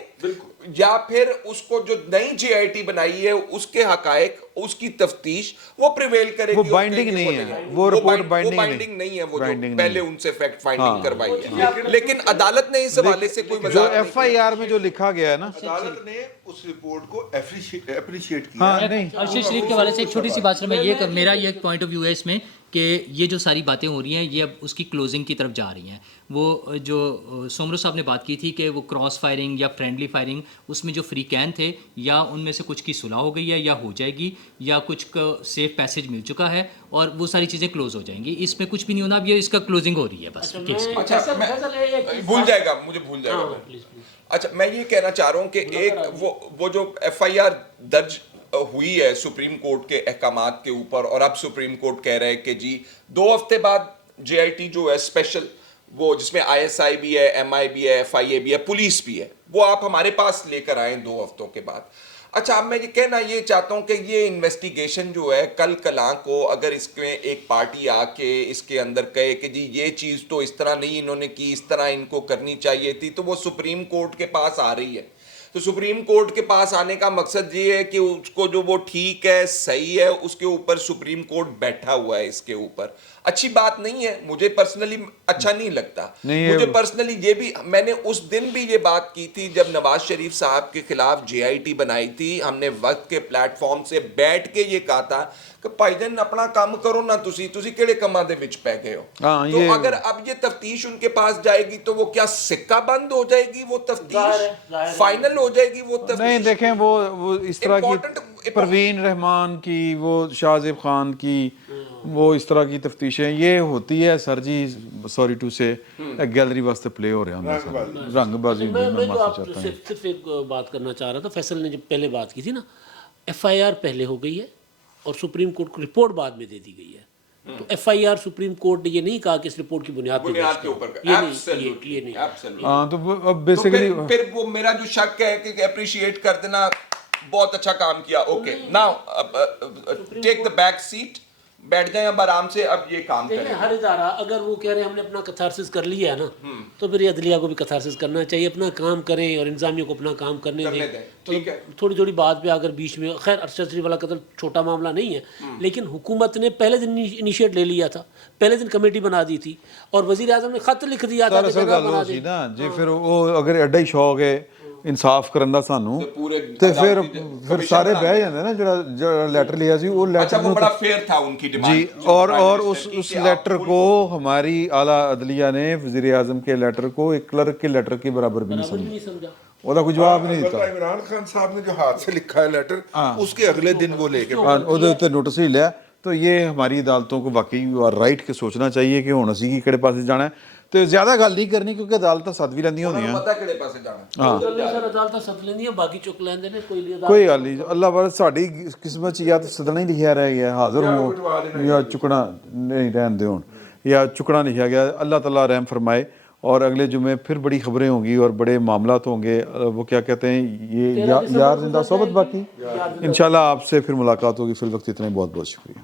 या फिर उसको जो नई JIT बनाई है उसके हकाइक, उसकी तफ्तीश वो प्रिवेल करेगी? वो बाइंडिंग नहीं है, वो रिपोर्ट बाइंडिंग नहीं है, वो जो बाइंडिंग पहले उनसे फैक्ट फाइंडिंग करवाई है। लेकिन अदालत ने इस हवाले से कोई जो वजाहत नहीं FIR में जो लिखा गया है ना, अदालत ने उस रिपोर्ट को अप्रिशिएट किया। हाँ नहीं, अर्शद शरीफ के हवाले से एक छोटी सी बात मैं ये मेरा ये पॉइंट ऑफ व्यू है इसमें कि ये जो सारी बातें हो रही हैं ये अब उसकी क्लोजिंग की तरफ जा रही हैं। वो जो सोमरो साहब ने बात की थी कि वो क्रॉस फायरिंग या फ्रेंडली फायरिंग, उसमें जो फ्री कैन थे, या उनमें से कुछ की सुलह हो गई है या हो जाएगी, या कुछ को सेफ पैसेज मिल चुका है और वो सारी चीज़ें क्लोज हो जाएंगी। इसमें कुछ भी नहीं होना, अब ये इसका क्लोजिंग हो रही है बस केस की। अच्छा, मैं भूल जाएगा, मुझे भूल जाएगा मैं। अच्छा, मैं ये कहना चाह रहा हूँ कि एक वो जो FIR दर्ज हुई है सुप्रीम कोर्ट के अहकामात के ऊपर, और अब सुप्रीम कोर्ट कह रहा है कि जी 2 हफ्ते बाद JIT जो है स्पेशल, वो जिसमें ISI भी है, MI भी है, FIA भी है, पुलिस भी है, वो आप हमारे पास लेकर आए 2 हफ्तों के बाद। अच्छा, अब मैं ये कहना ये चाहता हूँ कि ये इन्वेस्टिगेशन जो है कल कलां को अगर इसमें एक पार्टी आके इसके अंदर कहे कि जी ये चीज़ तो इस तरह नहीं इन्होंने की, इस तरह इनको करनी चाहिए थी, तो वो सुप्रीम कोर्ट के पास आ रही है। तो सुप्रीम कोर्ट के पास आने का मकसद ये है कि उसको जो वो ठीक है, सही है, उसके ऊपर सुप्रीम कोर्ट बैठा हुआ है। इसके ऊपर अच्छी बात नहीं है, मुझे पर्सनली अच्छा नहीं लगता। मुझे पर्सनली ये भी, मैंने उस दिन भी ये बात की थी जब नवाज शरीफ साहब के खिलाफ JIT बनाई थी, हमने वक्त के प्लेटफॉर्म से बैठ के ये कहा था कि भाईजान अपना काम करो ना, तुसी केड़े कमां दे विच पै गए हो। तो अगर अब ये तफ्तीश उनके पास जाएगी तो वो क्या सिक्का बंद हो जाएगी, वो तफ्तीश फाइनल हो जाएगी? वो तफ्तीश नहीं, देखें वो इस तरह की परवीन रहमान की, वो शाहजेब खान की, वो इस तरह की तफ्तीशें ये होती है सर जी, सॉरी टू से, गैलरी वास्ते प्ले हो रहा है, रंगबाजी। मैं तो आपसे सिर्फ एक बात करना चाह रहा था, फैसल ने जब पहले बात की थी ना, FIR पहले हो गई है और सुप्रीम कोर्ट को रिपोर्ट बाद में दे दी गई है। तो FIR सुप्रीम कोर्ट ने ये नहीं कहा कि इस रिपोर्ट की बुनियाद पे ऊपर, ये नहीं। हाँ, तो अब बेसिकली फिर वो मेरा जो शक है कि अप्रिशिएट कर देना, बहुत अच्छा काम किया, okay, now take the back seat, बैठ जाए अब आराम से, अब ये काम करें। हर इदारा अगर वो कह रहे हैं हमने अपना कथारसिस कर लिया है ना, तो फिर अदलिया को भी कथारसिस करना चाहिए, अपना काम करें और इंतजामिया को अपना काम करने दें। ठीक है, थोड़ी थोड़ी बात पे अगर बीच में, खैर अरशद शरीफ वाला कत्ल छोटा मामला नहीं है, लेकिन हुकूमत ने पहले दिन इनिशिएट ले लिया था, पहले दिन कमेटी बना दी थी और वजीर आजम ने खत लिख दिया था जी, फिर वो अगर एडा ही शौक है इंसाफ करन दा सानू, ते फिर सारे बह जांदे ना, ਜਿਹੜਾ ਲੈਟਰ ਲਿਆ ਸੀ वो लेटर, अच्छा वो बड़ा फेयर था उनकी डिमांड जी, और उस लेटर को हमारी आला अदलिया ने वजीर आजम के लेटर को एक क्लर्क के लेटर के बराबर भी नहीं समझा, ਉਹਦਾ ਕੋਈ ਜਵਾਬ ਨਹੀਂ ਦਿੱਤਾ। इमरान खान साहब ने जो हाथ से लिखा है लेटर, उसके अगले दिन वो लेके ਉਹਦੇ ਉੱਤੇ ਨੋਟਿਸ ਹੀ ਲਿਆ। तो ये हमारी अदालतों को वाकई राइट के सोचना चाहिए कि हुण असीं किहड़े पासे जाना है, तो ज़्यादा गल नहीं करनी क्योंकि अदालतां सद भी लैंदियां होंदियां, पता किहड़े पासे जाना। अदालतां सद लैंदियां, बाकी चुक लैंदे ने, कोई गल नहीं, अल्लाह वाले साडी किस्मत च या तो सदना ही लिखिया रह गया हाजिर हो, या चुकना नहीं रहन दे हुण, या चुकना लिखा गया। अल्लाह ताला रहम फरमाए और अगले जुमे फिर बड़ी खबरें होंगी और बड़े मामलात होंगे। वो क्या कहते हैं, ये यार जिंदा सोबत बाकी। इंशाल्लाह आपसे फिर मुलाकात होगी। फिल वक्त इतने बहुत बहुत शुक्रिया।